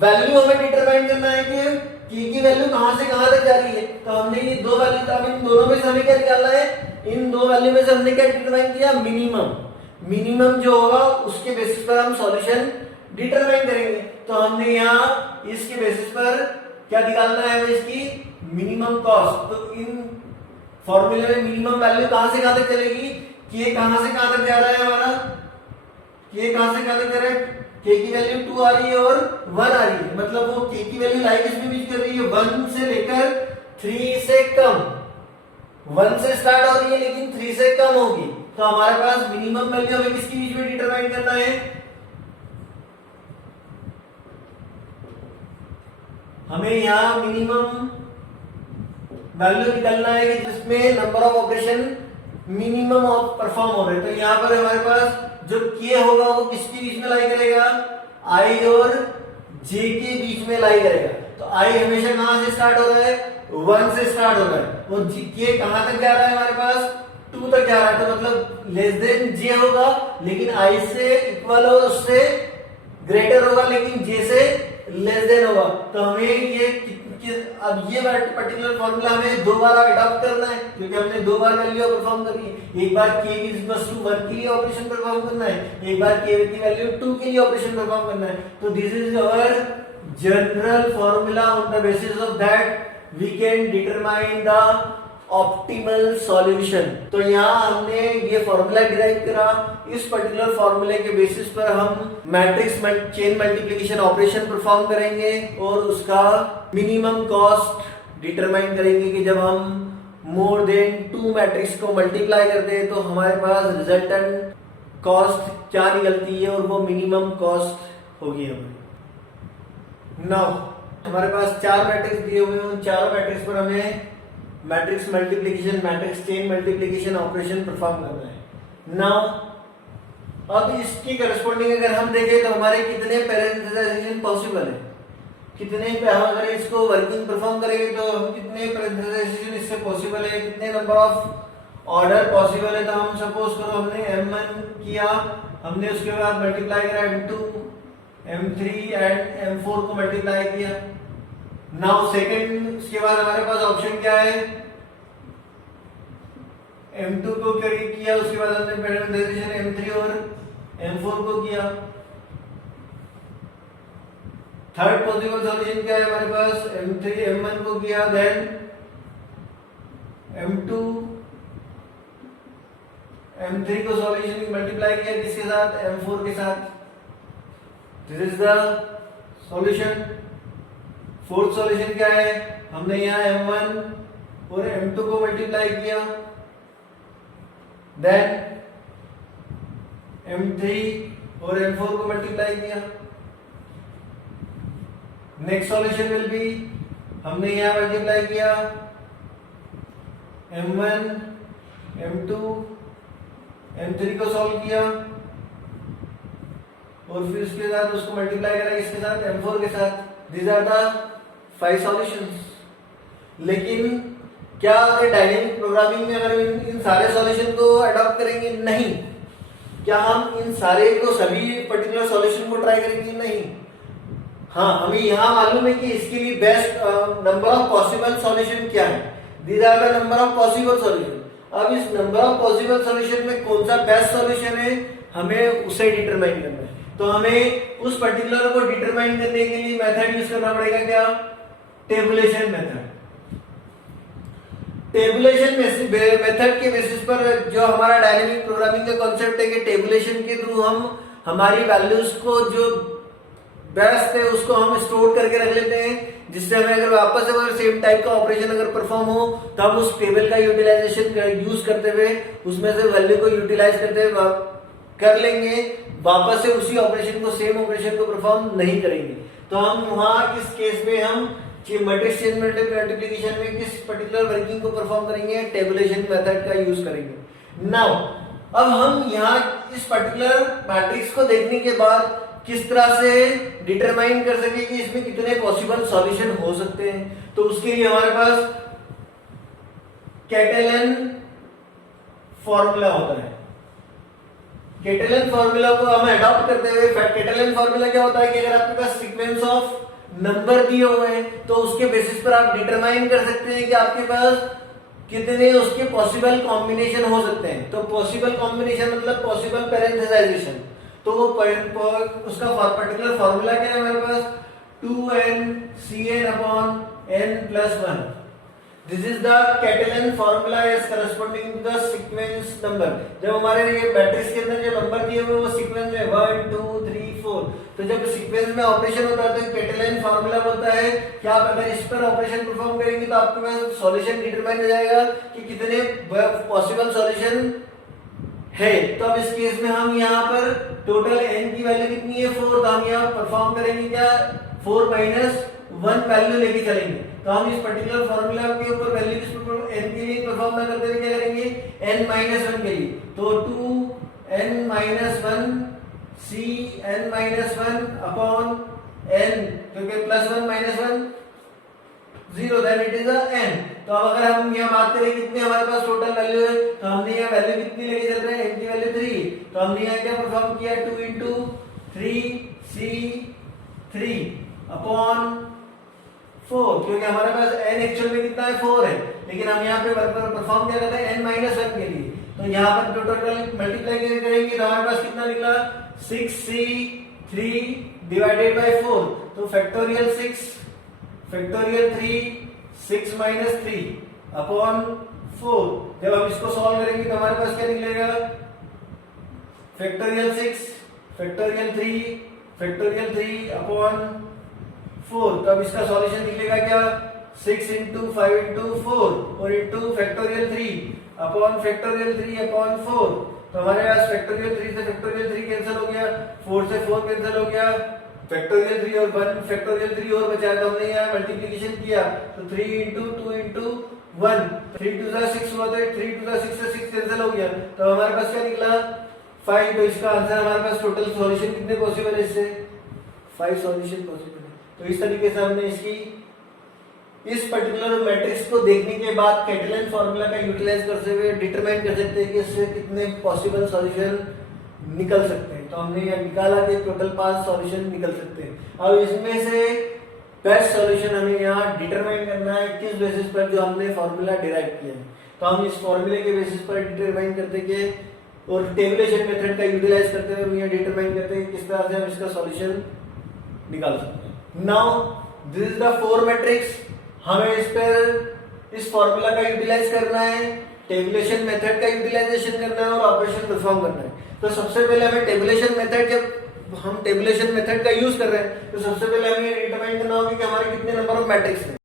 वैल्यू हमें डिटरमाइन करना है कि k की वैल्यू कहां से कहां तक जा रही है। तो हमने ये दो वैल्यू, अब इन दोनों में से हमें क्या निकालना है, इन दो वैल्यू में से हमने क्या डिटरमाइन किया, मिनिमम जो होगा उसके बेसिस पर हम सॉल्यूशन डिटरमाइन करेंगे। तो हमने यहाँ इसके बेसिस पर क्या निकालना है हमें, इसकी मिनिमम कॉस्ट। तो इन फॉर्मूले में मिनिमम वैल्यू कहां से कहां तक चलेगी, k कहां से कहां तक जा रहा है हमारा, k कहां से कहां तक जा रहा है, k की वैल्यू 2 आ रही है और 1 आ रही है, मतलब वो k की वैल्यू लाइक इसमें बीच कर रही है 1 से लेकर 3 से कम, 1 से स्टार्ट हो रही है लेकिन 3 से कम होगी। तो हमारे पास मिनिमम वैल्यू हमें किसके बीच में डिटरमाइन करना है, हमें यहाँ मिनिमम वैल्यू निकालना है कि जिसमें number of operation minimum perform हो रहे हैं। तो यहाँ पर हमारे पास जो k होगा वो किसके बीच में लाई करेगा, i और j के बीच में लाई करेगा। तो i हमेशा कहां से स्टार्ट हो रहा है, 1 से स्टार्ट हो रहा है, और k कहां तक जा रहा है हमारे पास, 2 तक जा रहा है तो मतलब लेस देन जे होगा, लेकिन आई से इक्वल और उससे ग्रेटर होगा, लेकिन जे से लेस देन होगा। तो हमें अब ये पर्टिकुलर फॉर्मूला हमें 2 बार अडॉप्ट करना है, क्योंकि हमने 2 बार वैल्यू परफॉर्म करी है। एक बार k इज इक्वल टू 1 के लिए ऑपरेशन परफॉर्म करना है, एक बार k की वैल्यू 2 के लिए ऑपरेशन परफॉर्म करना है। तो this is our general formula, on the basis of that we can determine the optimal solution. तो यहाँ हमने ये फॉर्मूला डिराइव करा, इस पर्टिकुलर फॉर्मूले के बेसिस पर हम matrix chain multiplication operation perform करेंगे और उसका मिनिमम कॉस्ट डिटरमाइन करेंगे कि जब हम मोर देन 2 मैट्रिक्स को मल्टीप्लाई करते हैं तो हमारे पास रिजल्टेंट कॉस्ट क्या निकलती है और वो मिनिमम कॉस्ट होगी हमारी। नाउ हमारे पास 4 मैट्रिक्स दिए हुए हैं, उन चारों मैट्रिक्स पर हमें matrix multiplication, matrix chain multiplication operation perform करना है। नाउ अब इसकी करस्पॉन्डिंग अगर हम देखें तो हमारे कितने पैरेंथेसाइजेशन पॉसिबल है, कितने हम अगर इसको वर्किंग परफॉर्म करेंगे तो हम कितने पैरेंथेसाइजेशन इससे पॉसिबल है, कितने नंबर ऑफ ऑर्डर पॉसिबल है। तो हम सपोज करो हमने m1 किया, हमने उसके बाद मल्टीप्लाई करा m2, m3 एंड m4 को मल्टीप्लाई किया। नाउ सेकंड उसके बाद हमारे पास ऑप्शन क्या है, m2 को किया, उसके बाद हमने पैरेंथेसाइजेशन m3 और m4 को किया। थर्ड पॉसिबल सॉल्यूशन क्या है हमारे पास, m3 m1 को किया, देन m2 m3 को सॉल्यूशन मल्टीप्लाई किया किसके साथ, m4 के साथ। This is the solution. Fourth solution क्या है, हमने यहाँ m1 और m2 को मल्टीप्लाई किया, देन m3 और m4 को मल्टीप्लाई किया। नेक्स्ट सॉल्यूशन विल बी, हमने यहाँ मल्टीप्लाई किया m1 m2 m3 को सॉल्व किया और फिर उसके साथ उसको मल्टीप्लाई करा किसके साथ, m4 के साथ। These are the 5 solutions। लेकिन क्या अगर डायनेमिक प्रोग्रामिंग में अगर इन सारे सॉल्यूशन को अडॉप्ट करेंगे, नहीं। क्या हम इन सारे को सभी पर्टिकुलर सॉल्यूशन को ट्राई करेंगे, नहीं। हाँ, हमें यहाँ मालूम है कि इसके लिए best number of possible solution क्या है। These are the number of possible solution। अब इस नंबर ऑफ पॉसिबल सॉल्यूशन में कौन सा बेस्ट सॉल्यूशन है, हमें उसे डिटरमाइन करना है। तो हमें उस पर्टिकुलर को डिटरमाइन करने के लिए मेथड यूज करना पड़ेगा, क्या, टेबुलेशन मेथड। टेबुलेशन मेथड के बेसिस पर जो हमारा डायनेमिक प्रोग्रामिंग का कॉन्सेप्ट है कि टेबुलेशन के थ्रू हम हमारी वैल्यूज को जो बेस्ट है उसको हम स्टोर करके रख लेते हैं, जिससे हमें अगर वापस से अगर सेम टाइप का ऑपरेशन अगर परफॉर्म हो तो हम उस टेबल का यूटिलाइजेशन यूज करते हुए उसमें से वैल्यू को यूटिलाइज करते हुए कर लेंगे, वापस से उसी ऑपरेशन को, सेम ऑपरेशन को परफॉर्म नहीं करेंगे। तो हम वहां किस केस में हम मैट्रिक्स चेन मल्टीप्लिकेशन में किस पर्टिकुलर वर्किंग को परफॉर्म करेंगे, टेबुलेशन मेथड का यूज करेंगे। नाउ अब हम यहाँ इस पर्टिकुलर मैट्रिक्स को देखने के बाद किस तरह से डिटरमाइन कर सके कि इसमें कितने पॉसिबल सॉल्यूशन हो सकते हैं। तो उसके लिए हमारे पास कैटेलन फॉर्मूला होता है। कैटेलन फॉर्मूला को हम अडॉप्ट करते हुए, कैटेलन फॉर्मूला क्या होता है कि अगर आपके पास सीक्वेंस ऑफ नंबर दिए हुए हैं तो उसके बेसिस पर आप डिटरमाइन कर सकते हैं कि आपके पास कितने उसके पॉसिबल कॉम्बिनेशन हो सकते हैं। तो पॉसिबल कॉम्बिनेशन मतलब पॉसिबल पैरेंथेसाइजेशन। तो वो उसका पर्टिकुलर फॉर्मूला क्या है हमारे पास, 2n Cn अपॉन n plus 1। This is the Catalan formula is corresponding to the sequence number. जब हमारे ये मैट्रिक्स के अंदर जो नंबर दिए हुए वो सीक्वेंस में 1 2 3 4, तो जब सीक्वेंस में ऑपरेशन होता है तो कैटेलन फॉर्मूला बोलता है कि आप अगर इस पर ऑपरेशन परफॉर्म करेंगे तो आपके पास सॉल्यूशन डिटरमाइन हो जाएगा कि कितने पॉसिबल सॉल्यूशन है। तो अब इस केस में हम यहाँ पर टोटल n की वैल्यू कितनी है, 4। तो हम यहाँ परफॉर्म करेंगे क्या, 4 माइनस 1 वैल्यू लेके चलेंगे। तो हम इस पर्टिकुलर फॉर्मूला के ऊपर वैल्यू n के लिए परफॉर्म ना करते हुए क्या करेंगे, n माइनस 1 के लिए। तो 2n minus 1 Cn minus 1 upon n, क्योंकि plus 1 minus 1 0, then it is n। तो अब अगर हम यहाँ बात करें कितने हमारे पास टोटल वैल्यू है, तो हमने यहाँ वैल्यू कितनी लेके चल रहे हैं, n की वैल्यू 3, तो हमने यहाँ क्या परफॉर्म किया, 2 इंटू 3c3 अपॉन 4, क्योंकि हमारे पास n एक्चुअल में कितना है 4 है, लेकिन हम यहाँ पे परफॉर्म क्या करते हैं n माइनस 1 के लिए, तो यहाँ पर टोटल मल्टीप्लाई करेंगे तो हमारे पास कितना निकला 6c3 डिवाइडेड बाय 4, तो फैक्टोरियल 6 फैक्टोरियल 3 6 माइनस 3 अपॉन 4। जब हम इसको सॉल्व करेंगे तो हमारे पास क्या निकलेगा, फैक्टोरियल 6 फैक्टोरियल 3 अपॉन 4, तो अब इसका सॉल्यूशन निकलेगा क्या, 6 इंटू 5 इंटू 4 और into factorial 3 upon factorial 3 upon 4, तो हमारे पास फैक्टोरियल 3 से फैक्टोरियल 3 कैंसिल हो गया, 4 से 4 कैंसिल हो गया, फैक्टोरियल 3 और 1 फैक्टोरियल 3 और बचा, तो हमने यहाँ मल्टीप्लिकेशन किया, तो 3 इंटू 2 इंटू 1, 3 2 6 हुआ, तो 3 2 6 से 6 कैंसिल हो गया, तो हमारे पास क्या निकला 5, तो इसका आंसर हमारे पास टोटल सॉल्यूशन कितने पॉसिबल है, इससे 5 सॉल्यूशन पॉसिबल है। तो इस तरीके से हमने इसकी इस पर्टिकुलर मैट्रिक्स को देखने के बाद कैटेलन फॉर्मूला का यूटिलाइज करते हुए डिटरमाइन कर सकते हैं कि इससे कितने पॉसिबल सॉल्यूशन निकल सकते हैं। तो हमने यह निकाला कि टोटल 5 सॉल्यूशन निकल सकते हैं। अब इसमें से बेस्ट सॉल्यूशन हमें यहाँ डिटरमाइन करना है किस बेसिस पर, जो हमने फॉर्मूला डिराइव किया है। तो हम इस फॉर्मूले के बेसिस पर डिटरमाइन करते हैं और टेबुलेशन मेथड का यूटिलाइज करते हुए हम यह डिटरमाइन करते हैं किस तरह से हम इसका सॉल्यूशन निकाल सकते हैं। Now this is the 4 matrix, हमें इस पर इस फॉर्मूला का यूटिलाइज करना है, टेबुलेशन मेथड का यूटिलाइजेशन करना है और ऑपरेशन परफॉर्म करना है। तो सबसे पहले हमें टेबुलेशन मेथड, जब हम टेबुलेशन मेथड का यूज कर रहे हैं तो सबसे पहले हमें ये डिटरमाइन करना होगा कि हमारे कितने नंबर ऑफ मैट्रिक्स हैं।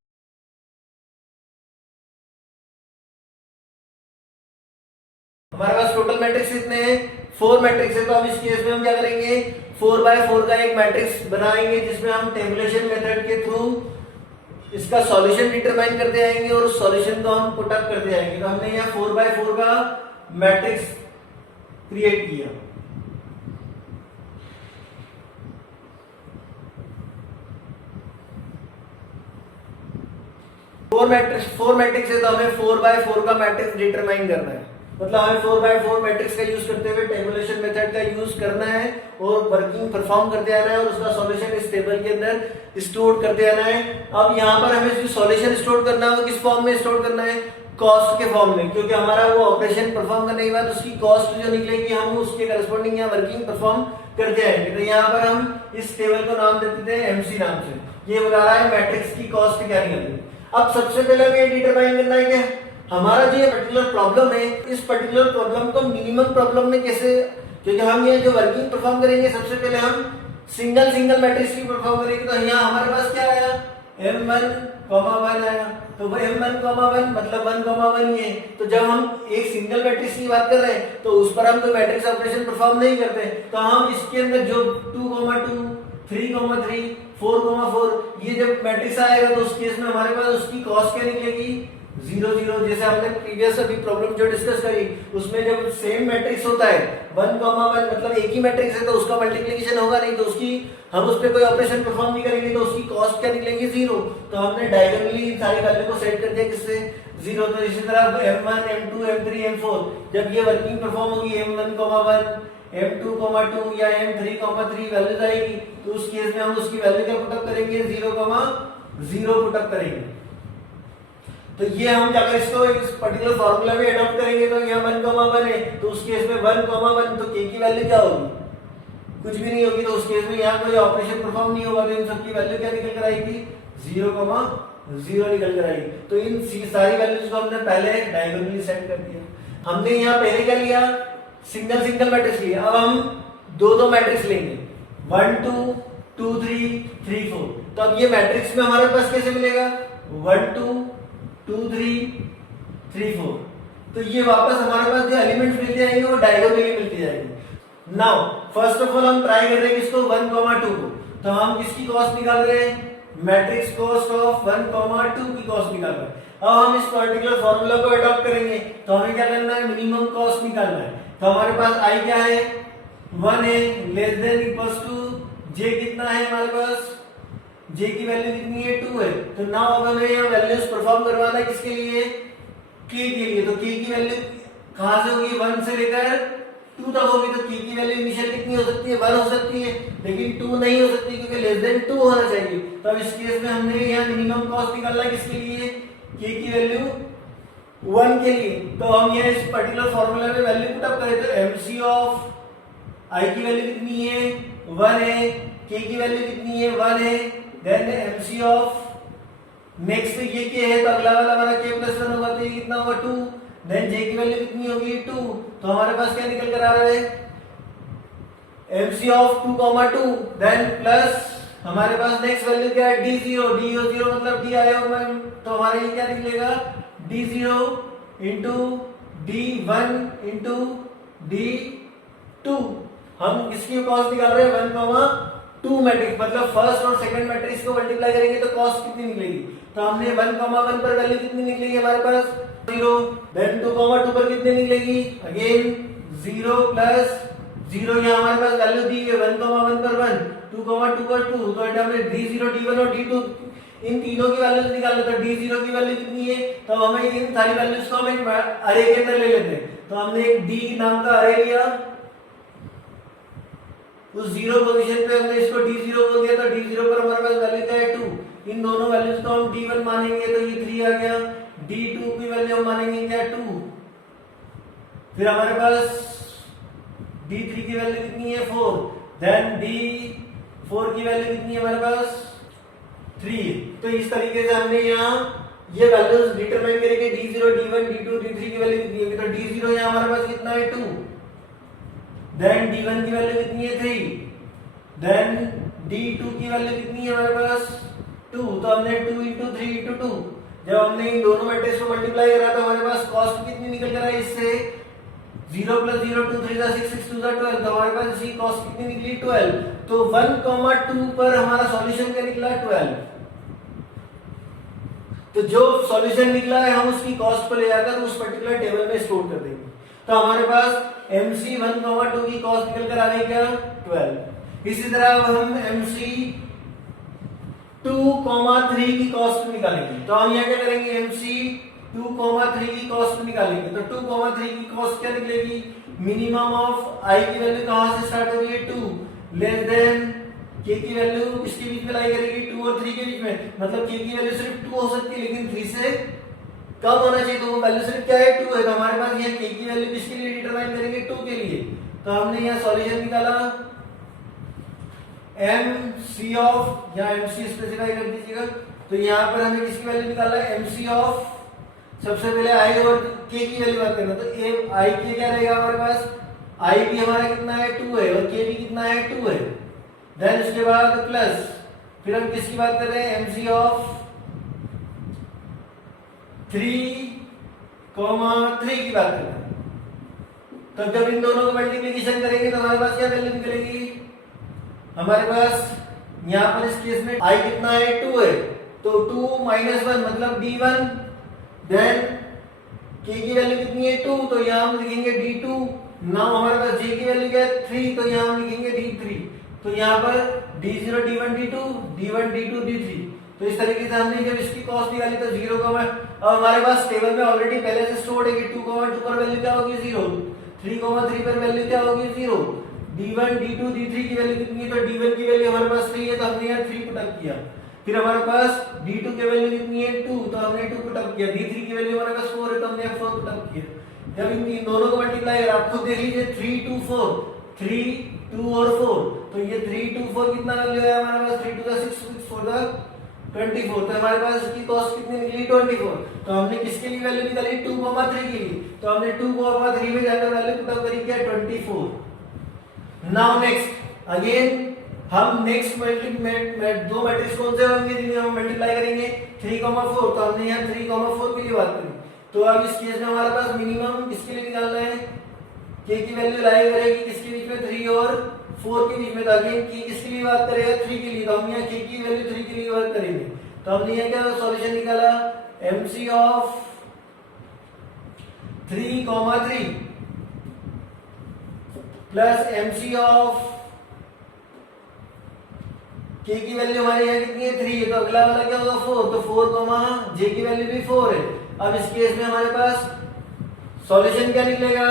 हमारे पास टोटल मैट्रिक्स कितने हैं, 4 मैट्रिक्स है। तो अब इस केस में हम क्या करेंगे, 4 बाय 4 का एक मैट्रिक्स बनाएंगे जिसमें हम टेबुलेशन मेथड के थ्रू इसका सॉल्यूशन डिटरमाइन करते आएंगे और उस सॉल्यूशन को हम पुट अप करते आएंगे। तो हमने यहाँ 4 बाय 4 का मैट्रिक्स क्रिएट किया। फोर मैट्रिक्स है तो हमें 4 बाय 4 का मैट्रिक्स डिटरमाइन करना है, मतलब हमें 4 बाय 4 मैट्रिक्स का यूज करते हुए टेबुलेशन मेथड का यूज करना है और वर्किंग परफॉर्म करते आना है और उसका सॉल्यूशन इस टेबल के अंदर स्टोर करते आना है। अब यहाँ पर हमें जो सॉल्यूशन स्टोर करना है वो किस फॉर्म में स्टोर करना है, कॉस्ट के फॉर्म में, क्योंकि हमारा वो ऑपरेशन परफॉर्म करने के बाद उसकी कॉस्ट जो निकलेगी हम उसके करस्पॉन्डिंग यहाँ वर्किंग परफॉर्म करते आएंगे। तो यहाँ पर हम इस टेबल को नाम देते थे एमसी नाम से, ये बता रहा है मैट्रिक्स की कॉस्ट क्या निकलेगी। अब सबसे पहले हमें ये डिटरमाइन करना है कि हमारा जो ये पर्टिकुलर प्रॉब्लम है, इस पर्टिकुलर प्रॉब्लम को मिनिमम प्रॉब्लम में कैसे, क्योंकि हम ये जो वर्किंग परफॉर्म करेंगे सबसे पहले हम सिंगल मैट्रिक्स की परफॉर्म करेंगे। तो यहाँ हमारे पास क्या आया, m1,1 आया, तो वो m1,1 मतलब 1,1 ये। तो जब हम एक सिंगल मैट्रिक्स की बात कर रहे हैं तो उस पर हम कोई मैट्रिक्स ऑपरेशन परफॉर्म नहीं करते, तो हम इसके अंदर जो 2,2 3,3 4,4 ये जब मैट्रिक्स आएगा तो उस केस में हमारे पास उसकी कॉस्ट क्या निकलेगी, 0 0। जैसे हमने प्रीवियस अभी प्रॉब्लम जो डिस्कस करी उसमें जब सेम मैट्रिक्स होता है 1,1 मतलब एक ही मैट्रिक्स है तो उसका मल्टीप्लिकेशन होगा नहीं, तो उसकी हम उस पर कोई ऑपरेशन परफॉर्म नहीं करेंगे तो उसकी कॉस्ट क्या निकलेगी, 0। तो हमने डायगोनली इन सारी वैल्यू को सेट कर दिया किससे, 0। तो इसी तरह m1 m2 m3 m4 जब ये वर्किंग परफॉर्म होगी m1,1 m2,2 या m3,3 वैल्यूज आएगी तो उस केस में हम उसकी वैल्यू क्या पुटअप करेंगे, 0,0 पुटअप करेंगे। तो ये हम अगर इसको इस पर्टिकुलर फार्मूला में अडॉप्ट करेंगे तो यहाँ 1,1 है तो उस केस में 1,1 तो k की वैल्यू क्या होगी, कुछ भी नहीं होगी, तो उस केस में यहाँ कोई ऑपरेशन परफॉर्म नहीं होगा, तो इन सबकी वैल्यू क्या निकल कर आएगी, 0,0 निकल कर आएगी। तो इन सारी वैल्यूज को हमने पहले डायगोनली सेट कर दिया। हमने यहाँ पहले क्या लिया, सिंगल मैट्रिक्स लिया। अब हम दो मैट्रिक्स लेंगे 1 2 2 3 3 4। तो अब ये मैट्रिक्स में हमारे पास कैसे मिलेगा, 1 2 2 3 3 4। तो ये वापस हमारे पास जो एलिमेंट्स मिलते जाएंगे वो डायगोनली मिलती जाएंगी। नाउ फर्स्ट ऑफ ऑल हम ट्राई कर रहे हैं किसको, 1,2 को। तो हम किसकी कॉस्ट निकाल रहे हैं, मैट्रिक्स कॉस्ट ऑफ 1,2 की कॉस्ट निकाल रहे हैं। अब हम इस पर्टिकुलर फॉर्मूला को अडॉप्ट करेंगे तो हमें क्या करना है, मिनिमम कॉस्ट निकालना है। तो हमारे पास आई क्या है, 1 है, लेस देन इक्वल्स टू जे कितना है हमारे पास जे की वैल्यू कितनी है 2 है। तो नाउ अब हमें यहाँ वैल्यूज परफॉर्म करवाना है किसके लिए, के के लिए। तो के की वैल्यू कहां से होगी, 1 से लेकर 2 तक होगी। तो के की वैल्यू इनिशियल कितनी हो सकती है, 1 हो सकती है, लेकिन 2 नहीं हो सकती क्योंकि लेस देन 2 होना चाहिए। तो अब इस केस में हमने यहाँ मिनिमम कॉस्ट निकालना है किसके लिए, के की वैल्यू 1 के लिए। तो हम यहाँ इस पर्टिकुलर फॉर्मूला में वैल्यू पुट अप करें तो एमसी ऑफ आई की वैल्यू कितनी है 1 है, के की वैल्यू कितनी है 1 है, देन एमसी ऑफ नेक्स्ट ये के है तो अगला वाला हमारा के प्लस 1 होगा तो ये कितना होगा 2, देन जे की वैल्यू कितनी होगी 2। तो हमारे पास क्या निकल कर आ रहा है एमसी ऑफ 2 2, देन प्लस हमारे पास नेक्स्ट वैल्यू क्या है d0, d0 मतलब d आया होगा, तो हमारे ये क्या निकलेगा d0 into d1 into d2। हम किसकी कॉस्ट निकाल रहे हैं 1,2 मैट्रिक्स, मतलब फर्स्ट और सेकंड मैट्रिक्स को मल्टीप्लाई करेंगे तो कॉस्ट कितनी निकलेगी। तो हमने 1,1 पर वैल्यू कितनी निकलेगी हमारे पास 0, देन 2,2 पर कितनी निकलेगी अगेन 0 प्लस 0, यहाँ हमारे पास वैल्यू दी है 1,1 पर 1, 2,2 पर 2, तो हमने d0 d1 और d2 इन तीनों की वैल्यूज निकाल लेते हैं। d0 की वैल्यू कितनी है तो हमें इन सारी वैल्यूज को हम अरे के अंदर ले लेते हैं। तो हमने एक d नाम का अरे लिया, उस जीरो पोजीशन पे हमने इसको d0 बोल दिया, तो d0 पर हमारे पास वैल्यू क्या है 2, इन दोनों वैल्यूज को हम d1 मानेंगे तो ये 3 आ गया, d2 की वैल्यू हम मानेंगे क्या 2, फिर हमारे पास d3 की वैल्यू कितनी है 4, देन d4 की वैल्यू कितनी है हमारे पास 3। तो इस तरीके से हमने यहाँ ये वैल्यूज डिटरमाइन करेंगे d0 d1 d2 d3 की वैल्यू कितनी होगी। तो d0 यहाँ हमारे पास कितना है 2, देन d1 की वैल्यू कितनी है 3, देन d2 की वैल्यू कितनी है हमारे पास 2। तो हमने 2 इंटू 3 इंटू 2 जब हमने इन दोनों मैट्रिक्स को मल्टीप्लाई करा तो हमारे पास कॉस्ट कितनी निकल कर आई इससे 0 प्लस 0 2 3 6 6 2 12, तो हमारे पास इसकी कॉस्ट कितनी निकली 12। तो 1,2 पर हमारा सॉल्यूशन क्या निकला 12। तो जो सॉल्यूशन निकला है हम उसकी कॉस्ट को ले जाकर उस पर्टिकुलर टेबल में स्टोर कर देंगे। तो हमारे पास MC 1,2 की कॉस्ट निकल कर आ गई क्या 12। इसी तरह अब हम MC 2,3 की कॉस्ट निकालेंगे। तो हम यहाँ क्या करेंगे MC 2,3 की कॉस्ट निकालेंगे। तो 2,3 की कॉस्ट क्या निकलेगी, मिनिमम ऑफ I की वैल्यू कहां से स्टार्ट होगी 2, लेस देन K की वैल्यू किसके बीच में लाई करेगी 2 और 3 के बीच में, मतलब K की वैल्यू सिर्फ 2 हो सकती है लेकिन 3 से कम होना चाहिए। तो वो वैल्यू सिर्फ क्या है 2 है। तो हमारे पास ये K की वैल्यू किसके लिए डिटरमाइन करेंगे 2 के लिए। तो हमने यहाँ सॉल्यूशन निकाला MC ऑफ, यहाँ MC स्पेसिफाई कर दीजिएगा। तो यहाँ पर हमें किसकी वैल्यू निकाला है MC ऑफ, सबसे पहले I और K की वैल्यू बात करना। तो I के क्या रहेगा हमारे पास, I भी हमारा कितना है 2 है और K भी कितना है 2 है। देन उसके बाद प्लस फिर हम किसकी बात कर रहे हैं MC ऑफ 3,3 की बात कर रहे हैं। तो जब इन दोनों को मल्टीप्लिकेशन करेंगे तो हमारे पास क्या वैल्यू निकलेगी, हमारे पास यहाँ पर इस केस में I कितना है 2 है, तो 2 माइनस 1 मतलब d1, देन K की वैल्यू कितनी है 2, तो यहाँ हम लिखेंगे d2। नाउ हमारे पास J की वैल्यू क्या है 3, तो यहाँ हम लिखेंगे d3। तो यहाँ पर d0 d1 d2 d1 d2 d3। तो इस तरीके से हमने जब इसकी कॉस्ट निकाली तो 0, अब हमारे पास टेबल में ऑलरेडी पहले से स्टोर्ड है कि 2,2 पर वैल्यू क्या होगी 0, 3,3 पर वैल्यू क्या होगी 0, d1 d2 d3 की वैल्यू कितनी है, तो d1 की वैल्यू हमारे पास 3 है तो हमने यहाँ 3 पुट अप किया। फिर हमारे पास d2 की वैल्यू कितनी है 2, तो हमने 2 पुट अप किया। d3 की वैल्यू हमारे पास 4 है तो हमने 4 पुट अप किया। जब इन दोनों को मल्टीप्लाई कर आप खुद देख लीजिए 3 2 4, 3 2 और 4, तो ये 3 2 4 कितना वैल्यू है हमारे पास 3 2 6 6 4 24। तो हमारे पास इसकी कॉस्ट कितनी निकली 24। तो हमने किसके लिए वैल्यू निकाली 2,3 के लिए, तो हमने 2,3 में जाकर वैल्यू पुट अप करी क्या 24। नाउ नेक्स्ट अगेन हम नेक्स्ट दो मैट्रिक्स कौन से होंगे जिन्हें हम मल्टीप्लाई करेंगे 3,4। तो हमने यहाँ 3,4 के लिए बात करी। तो अब इस केस में हमारे पास मिनिमम किसके लिए निकालना है, K की वैल्यू लाई करेगी किसके बीच में 3 और 4 के बीच में। तो अगेन K किसके लिए बात करेगा 3 के लिए, तो हम यहाँ K की वैल्यू 3 के लिए बात करेंगे। तो हमने यहाँ क्या सॉल्यूशन निकाला MC of 3,3 plus MC of के की वैल्यू हमारे यहाँ कितनी है 3 है, तो अगला वाला क्या होगा 4, तो 4 कॉमा जे की वैल्यू भी 4 है। अब इस केस में हमारे पास सॉल्यूशन क्या निकलेगा,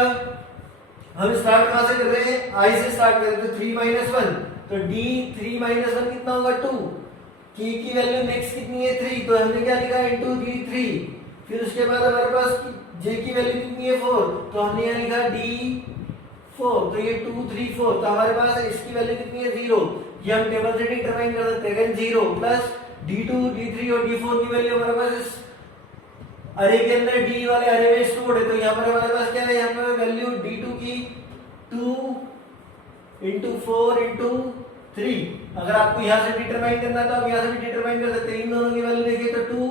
हम स्टार्ट कहां से कर रहे हैं, आई से स्टार्ट कर रहे हैं, तो 3 - 1, तो डी 3 - 1 कितना होगा 2, के की वैल्यू नेक्स्ट कितनी है 3, तो हमने क्या लिखा इनटू डी 3, फिर उसके बाद हमारे पास जे की वैल्यू कितनी है 4, तो हमने यहाँ लिखा डी 4, तो ये 2 3 4, तो हमारे पास इसकी वैल्यू कितनी है 0, ये हम टेबल से डिटरमाइन कर सकते हैं। 0 प्लस d2 d3 और d4 की वैल्यू हमारे पास इस अरे के अंदर डी वाले अरे में स्टोर्ड है, तो यहाँ पर हमारे पास क्या है, यहाँ पर वैल्यू d2 की 2 × 4 × 3, अगर आपको यहाँ से डिटरमाइन करना है तो आप यहाँ से भी डिटरमाइन कर सकते हैं। इन दोनों की वैल्यू देखिए तो 2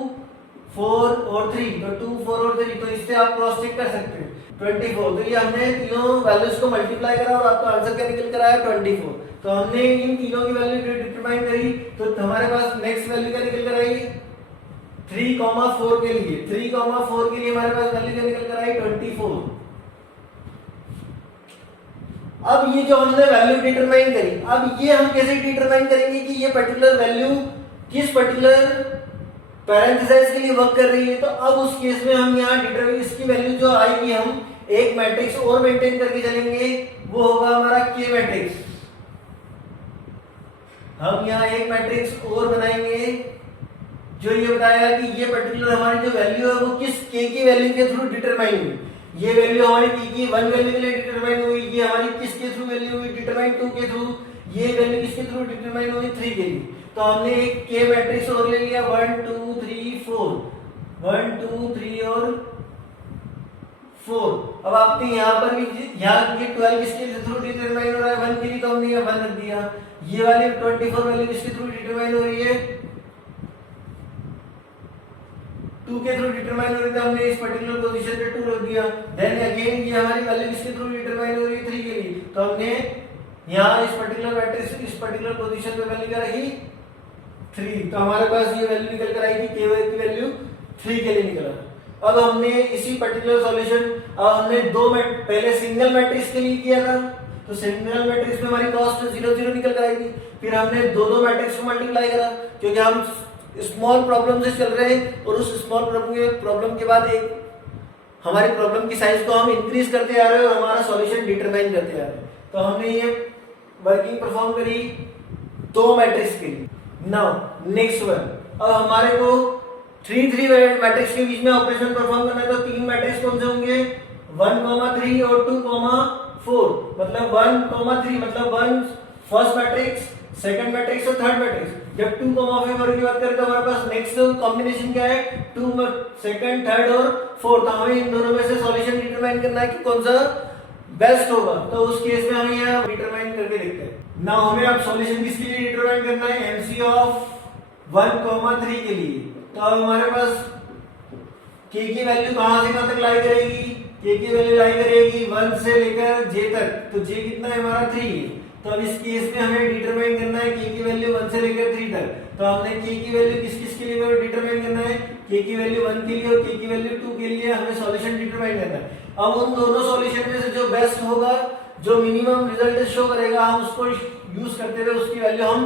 4 और 3, तो 2 4 और 3, तो इससे आप क्रॉस चेक कर सकते हैं 24, तो ये हमने तीनों वैल्यूज को मल्टीप्लाई करा और आपका आंसर क्या निकल कर आया 24, तो हमने इन तीनों की वैल्यू डिटरमाइन करी, तो हमारे पास नेक्स्ट वैल्यू क्या निकल कर आई 3,4 के लिए, 3,4 के लिए हमारे पास वैल्यू क्या निकल कर आई 24। अब ये जो हमने वैल्यू डिटरमाइन करी, अब ये हम कैसे डिटरमाइन करेंगे कि ये पर्टिकुलर वैल्यू किस पर्टिकुलर पैरेंथेसिस के लिए वर्क कर रही है, तो अब उस केस में हम यहाँ डिटरमाइन इसकी वैल्यू जो आएगी हम एक मैट्रिक्स और मेंटेन करके चलेंगे, वो होगा हमारा के मैट्रिक्स। हम यहाँ एक मैट्रिक्स और बनाएंगे जो ये बताएगा कि ये पर्टिकुलर हमारी जो वैल्यू है वो किस के की वैल्यू के थ्रू डिटरमाइन हुई। ये वैल्यू हमारी के की 1 वैल्यू के लिए डिटरमाइन हुई, ये हमारी किसके थ्रू वैल्यू हुई डिटरमाइन 2 के थ्रू, ये वैल्यू किसके थ्रू डिटरमाइन हुई 3 के लिए। तो हमने एक के मैट्रिक्स और ले लिया 1 2 3 4, 1 2 3 और 4। अब आपने यहाँ पर भी यहाँ ये 12 किसके थ्रू डिटरमाइन हो रहा है 1 के लिए, तो हमने यहाँ 1 रख दिया। ये वाली 24 वैल्यू किसके थ्रू डिटरमाइन हो रही है 2 के थ्रू डिटरमाइन हो रही है, हमने इस पर्टिकुलर पोजीशन पे 2 रख दिया। देन अगेन ये हमारी वैल्यू किसके थ्रू डिटरमाइन हो रही है 3 के लिए, तो हमने यहाँ इस पर्टिकुलर मैट्रिक्स इस पर्टिकुलर पोजीशन पे वैल्यू क्या रही 3, तो हमारे पास ये वैल्यू निकल कर आएगी के की वैल्यू 3 के लिए निकला। अब हमने इसी पर्टिकुलर सॉल्यूशन अब हमने पहले सिंगल मैट्रिक्स के लिए किया था, तो सिंगल मैट्रिक्स में हमारी कॉस्ट 0 0 निकल कर आएगी। फिर हमने दो मैट्रिक्स को मल्टीप्लाई करा, क्योंकि हम स्मॉल प्रॉब्लम से चल रहे हैं और उस स्मॉल प्रॉब्लम के बाद एक हमारी प्रॉब्लम की साइज को हम इंक्रीज करते आ रहे हैं और हमारा सॉल्यूशन डिटरमाइन करते आ रहे हैं। तो हमने ये वर्किंग परफॉर्म करी 2 मैट्रिक्स के लिए। नाउ नेक्स्ट वन, अब हमारे को 3 3 मैट्रिक्स के बीच में ऑपरेशन परफॉर्म करना है, तो 3 मैट्रिक्स कौन से होंगे 1 3 और 2 4, मतलब 1 3 मतलब 1 फर्स्ट मैट्रिक्स, सेकंड मैट्रिक्स और थर्ड मैट्रिक्स। जब 2 4 की बात करें तो हमारे पास नेक्स्ट कॉम्बिनेशन क्या है 2 सेकंड थर्ड और फोर्थ, तो हमें इन दोनों में से सॉल्यूशन डिटरमाइन करना है कि कौन सा बेस्ट होगा। तो उस केस में हमें यहाँ डिटरमाइन करके देखते हैं। नाउ हमें अब सॉल्यूशन किसके लिए डिटरमाइन करना है एमसी ऑफ 1 3 के लिए। तो अब हमारे पास के की वैल्यू कहां से कहां तक लाई करेगी, के की वैल्यू लाई करेगी 1 से लेकर जे तक, तो जे कितना है हमारा 3 है। तो अब इस केस में हमें डिटरमाइन करना है के की वैल्यू 1 से लेकर 3 तक, तो हमने के की वैल्यू किस के लिए डिटरमाइन करना है के की वैल्यू 1 के लिए और के की वैल्यू 2 के लिए हमें सॉल्यूशन डिटरमाइन करना है। अब उन दोनों सॉल्यूशन में से जो बेस्ट होगा, जो मिनिमम रिजल्ट शो करेगा, हम उसको यूज करते हुए उसकी वैल्यू हम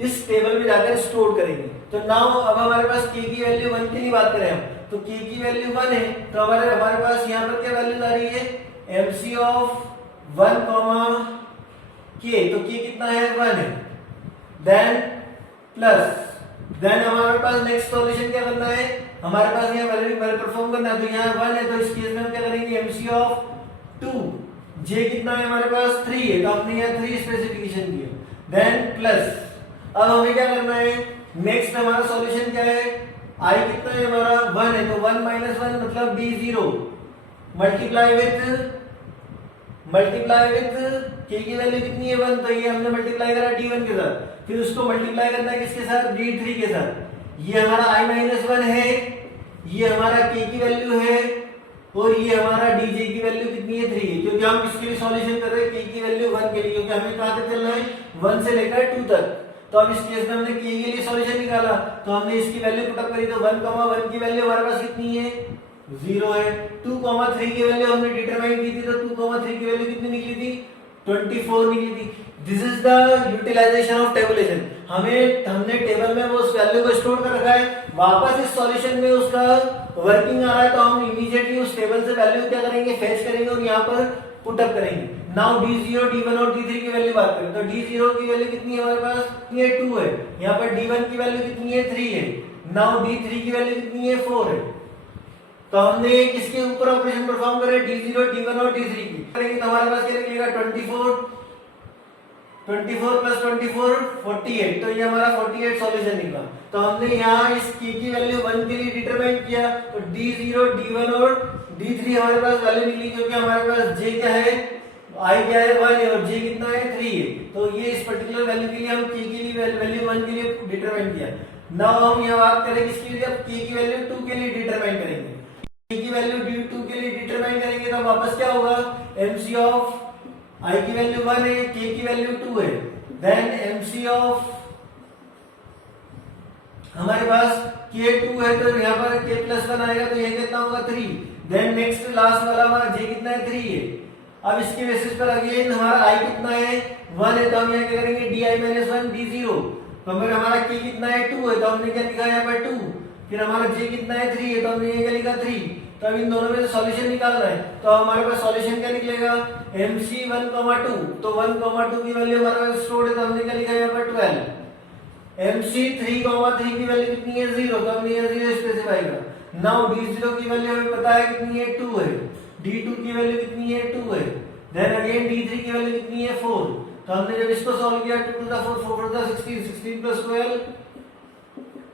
इस टेबल में जाकर स्टोर करेंगे। तो नाउ अब हमारे पास के की वैल्यू 1 के लिए बात करें हम, तो के की वैल्यू 1 है, तो हमारे पास यहाँ पर क्या वैल्यू आ रही है एमसी ऑफ 1 के, तो के कितना है 1 है। देन प्लस देन हमारे पास नेक्स्ट सॉल्यूशन क्या करना है, हमारे पास यहाँ वैल्यू परफॉर्म करना है, तो यहाँ 1 है, तो इस केस में हम क्या करेंगे एमसी ऑफ 2, जे कितना है हमारे पास 3 है, तो आपने यहाँ 3 स्पेसिफिकेशन दिया। देन प्लस अब हमें क्या करना है नेक्स्ट हमारा सॉल्यूशन क्या है आई कितना है हमारा 1 है, तो 1 - 1 मतलब d0 मल्टीप्लाई विथ के की वैल्यू कितनी है 1, तो ये हमने मल्टीप्लाई करा d1 के साथ, फिर उसको मल्टीप्लाई करना है किसके साथ d3 के साथ। ये हमारा i - 1 है, ये हमारा के की वैल्यू है और ये हमारा dj की वैल्यू कितनी है 3 है, क्योंकि हम इसके लिए सॉल्यूशन कर रहे हैं के की वैल्यू 1 के लिए, क्योंकि हमें कहां तक चलना है 1 से लेकर 2 तक। तो अब इस केस में हमने के लिए सॉल्यूशन निकाला, तो हमने इसकी वैल्यू पुटअप करी, तो 1 1 की वैल्यू हमारे पास कितनी है 0 है। 2 3 की वैल्यू हमने डिटरमाइन की थी, तो 2 3 की वैल्यू कितनी निकली थी 24 निकली थी। This is the utilization of tabulation. हमने टेबल में वो उस वैल्यू को स्टोर कर रखा है, वापस इस सॉल्यूशन में उसका वर्किंग आ रहा है, तो हम इमीडिएटली उस टेबल से वैल्यू क्या करेंगे, फेच करेंगे और यहाँ पर पुट अप करेंगे। नाउ D0, D1 और D3 की वैल्यू बात करें तो D0 की वैल्यू कितनी है हमारे पास, ये 2 है। यहाँ पर D1 की वैल्यू कितनी है, 3 है। नाउ D3 की वैल्यू कितनी है, 4 है। तो हमने किसके ऊपर ऑपरेशन परफॉर्म करे, D0, D1 और D3 की करेंगे तो हमारे पास क्या निकलेगा, 24 प्लस 24 48। तो ये हमारा 48 सॉल्यूशन निकला। तो हमने यहाँ इस की वैल्यू 1 के लिए डिटरमाइन किया, तो D0, D1 और D3 हमारे पास वैल्यू निकली, क्योंकि हमारे पास J क्या है, I क्या है, 1 है और J कितना है, 3 है। तो ये इस पर्टिकुलर वैल्यू के लिए हम K के लिए वैल्यू 1 के लिए डिटरमाइन किया। नाउ हम यहाँ बात करें किसके लिए, अब K की वैल्यू 2 के लिए डिटरमाइन करेंगे। K की वैल्यू 2 के लिए डिटरमाइन करेंगे तो वापस क्या होगा, MC ऑफ I की वैल्यू 1 है, K की वैल्यू 2 है, देन MC ऑफ हमारे पास K2 है तो यहाँ पर K प्लस 1 आएगा, तो ये कितना होगा, 3। देन नेक्स्ट लास्ट वाला हमारा J कितना है, 3 है। अब इसके बेसिस पर अगेन हमारा I कितना है, 1 है, तो हम यहाँ क्या करेंगे, Di-1 D0। तो फिर हमारा K कितना है, 2 है, तो हमने क्या लिखा यहाँ पर 2। फिर हमारा J कितना है, 3 है, तो हमने ये क्या लिखा, 3। तो अब इन दोनों में से सॉल्यूशन निकालना है, तो हमारे पास सॉल्यूशन क्या निकलेगा, MC 1,2। तो 1,2 की वैल्यू हमारे पास स्टोर्ड है, तो हमने क्या लिखा यहाँ पर 12। MC 3,3 की वैल्यू कितनी है, 0, तो हमने यहाँ 0 स्पेसिफाई करा। नाउ D0 की वैल्यू हमें पता है कितनी है, 2 है। D2 की वैल्यू कितनी है, 2 है। देन अगेन D3 की वैल्यू कितनी है, 4। तो हमने जब इसको सॉल्व किया 2 to the 4, 4 to the 16, 16 plus 12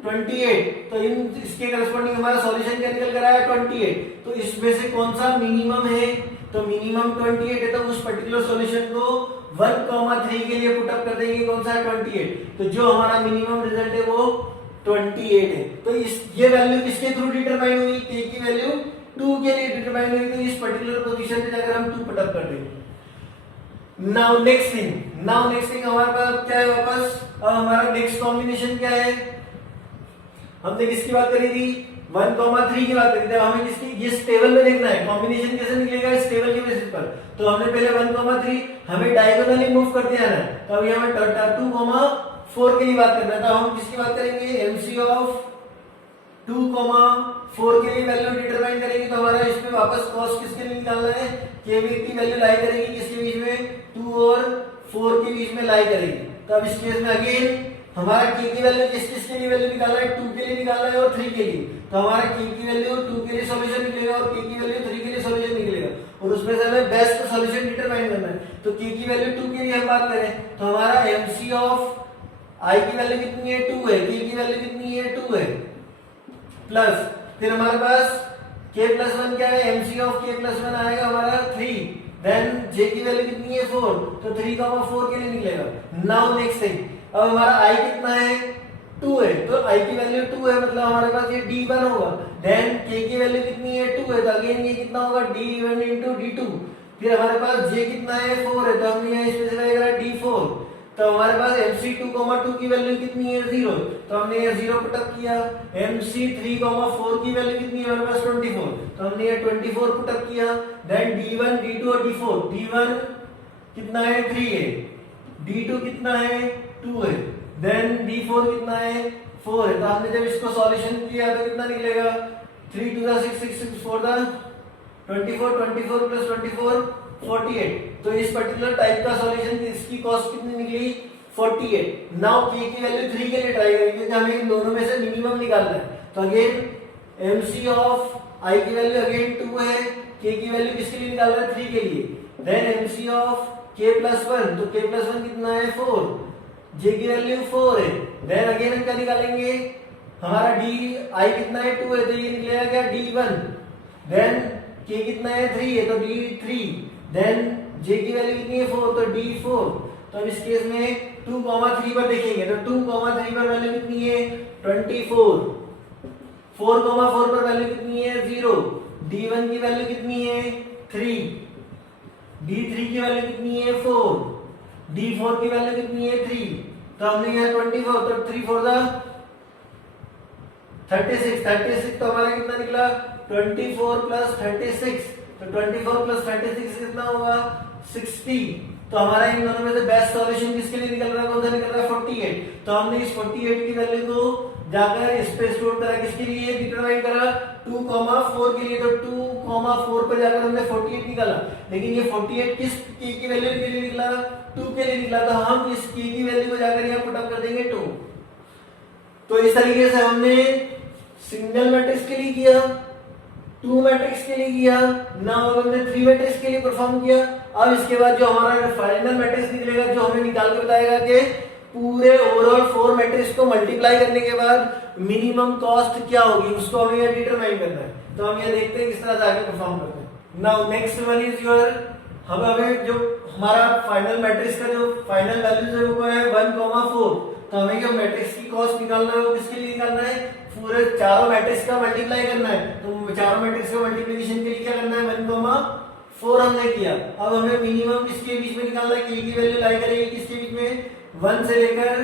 28। तो इसके करस्पॉन्डिंग हमारा सॉल्यूशन क्या निकल कर आया, 28। तो इसमें से कौन सा मिनिमम है, तो मिनिमम 28 है, तो उस पर्टिकुलर सॉल्यूशन को 1,3 के लिए पुट अप कर देंगे, कौन सा है, 28। तो जो हमारा मिनिमम रिजल्ट है वो 28 है। तो ये वैल्यू किसके थ्रू डिटरमाइन हुई, K की वैल्यू 2 के लिए डिटरमाइन हुई, तो इस पर्टिकुलर पोजीशन पे जाकर हम 2 पुट अप कर देंगे। नाउ नेक्स्ट थिंग हमारे पास क्या है, वापस अब हमारा नेक्स्ट कॉम्बिनेशन क्या है, हमने किसकी बात करी थी, 1,3 की बात करी थी। हमें किसकी, इस टेबल में देखना है कॉम्बिनेशन कैसे निकलेगा, इस टेबल के बेसिस पर। तो हमने पहले 1,3 हमें डायगोनली मूव कर दिया ना, तो अभी हमें 2,4 के लिए बात करना है। तो हम किसकी बात करेंगे, MC ऑफ 2,4 के लिए वैल्यू डिटरमाइन करेंगे। तो हमारा इसमें वापस कॉस्ट किसके लिए निकालना है, K की वैल्यू लाई करेगी किसके बीच में, 2 और 4 के बीच में लाई करेगी। तो अब इस केस में अगेन हमारा K की वैल्यू किसके लिए वैल्यू निकालना है, 2 के लिए निकालना है और 3 के लिए। तो हमारा K की वैल्यू 2 के लिए सॉल्यूशन निकलेगा और K की वैल्यू 3 के लिए सॉल्यूशन निकलेगा, और उसमें से हमें बेस्ट सॉल्यूशन डिटरमाइन करना है। तो K की वैल्यू 2 के लिए हम बात करें तो हमारा MC ऑफ I की वैल्यू कितनी है, 2 है, K की वैल्यू कितनी है, 2 है, प्लस फिर हमारे पास K प्लस 1 क्या है, MC ऑफ K प्लस 1 आएगा हमारा 3। देन J की वैल्यू कितनी है, 4, तो 3,4 के लिए निकलेगा। नाउ नेक्स्ट थिंग, अब हमारा I कितना है, 2 है, तो I की वैल्यू 2 है, मतलब हमारे पास ये D1 होगा। देन K की वैल्यू कितनी है, 2 है, तो अगेन ये कितना होगा, D1 into D2। फिर हमारे पास J कितना है, 4 है, तो हमने यहाँ स्पेसिफाई करा D4। तो हमारे पास MC 2,2 की वैल्यू कितनी है, 0, तो हमने ये 0 पुट अप किया। MC 3,4 की वैल्यू कितनी है हमारे पास, 24, तो हमने ये 24 पुट अप किया। देन D1, D2 और D4, D1 कितना है, 3 है, D2 कितना है, 2 है, देन D4 कितना है, 4 है। तो हमने जब इसको सॉल्यूशन किया तो कितना निकलेगा, 3 to the 6, 6 6 4 the 24, 24 plus 24 48। तो इस पर्टिकुलर टाइप का सॉल्यूशन इसकी कॉस्ट कितनी निकली, 48। नाउ K की वैल्यू 3 के लिए ट्राई करेंगे, क्योंकि हमें इन दोनों में से मिनिमम निकालना है। तो अगेन MC ऑफ I की वैल्यू अगेन 2 है, K की वैल्यू किसके लिए निकाल रहा है, 3 के लिए। Then MC of K plus 1, तो K प्लस 1 कितना है, 4, J की वैल्यू 4 है। देन अगेन हम क्या निकालेंगे, हमारा I कितना है, 2 है, तो ये निकलेगा क्या, D1। देन K कितना है, 3 है, तो D3। देन J की वैल्यू कितनी है, 4, तो D4। तो अब इस केस में 2,3 पर देखेंगे तो 2,3 पर वैल्यू कितनी है, 24। 4,4 पर वैल्यू कितनी है, 0। D1 की वैल्यू कितनी है, 3। D3 की वैल्यू कितनी है, 4। D4 की वैल्यू कितनी है, 3। तो हमने यहाँ 24, तो 3 4 the 36, 36 तो हमारा कितना निकला, 24 प्लस 36। तो 24 प्लस 36 कितना होगा, 60। तो हमारा इन दोनों में से बेस्ट सॉल्यूशन किसके लिए निकल रहा है, कौन सा निकल रहा है, 48। तो हमने इस 48 की वैल्यू को जाकर इस पे स्टोर करा, किसके लिए डिटरमाइन करा, 2,4 के लिए। तो 2,4 पर जाकर हमने 48 निकाला, लेकिन ये 48 किस के की वैल्यू के लिए निकला, 2 के लिए निकला। तो हम इस के की वैल्यू को जाकर यहाँ पुट अप कर देंगे 2। तो इस तरीके से हमने सिंगल मैट्रिक्स के लिए किया, 2 मैट्रिक्स के लिए किया, नाउ हमने 3 मैट्रिक्स के लिए परफॉर्म किया। अब इसके बाद जो हमारा फाइनल मैट्रिक्स निकलेगा, जो हमें निकाल के बताएगा कि पूरे ओवरऑल 4 मैट्रिक्स को मल्टीप्लाई करने के बाद मिनिमम कॉस्ट क्या होगी, उसको हमें यह डिटरमाइन करना है। तो हम ये देखते हैं किस तरह से आगे परफॉर्म करते हैं। Now next one is your, हमें जो हमारा फाइनल मैट्रिक्स का जो फाइनल वैल्यूज है वो है 1,4। तो हमें जो मैट्रिक्स की कॉस्ट निकालना है वो किसके लिए निकालना है, पूरे चारों मैट्रिक्स का मल्टीप्लाई करना है। तो चारों मैट्रिक्स का मल्टीप्लिकेशन के लिए क्या करना है, 1,4 हमने किया। अब हमें मिनिमम किसके बीच में निकालना है, के की वैल्यू लाई करेगी किसके बीच में, 1 से लेकर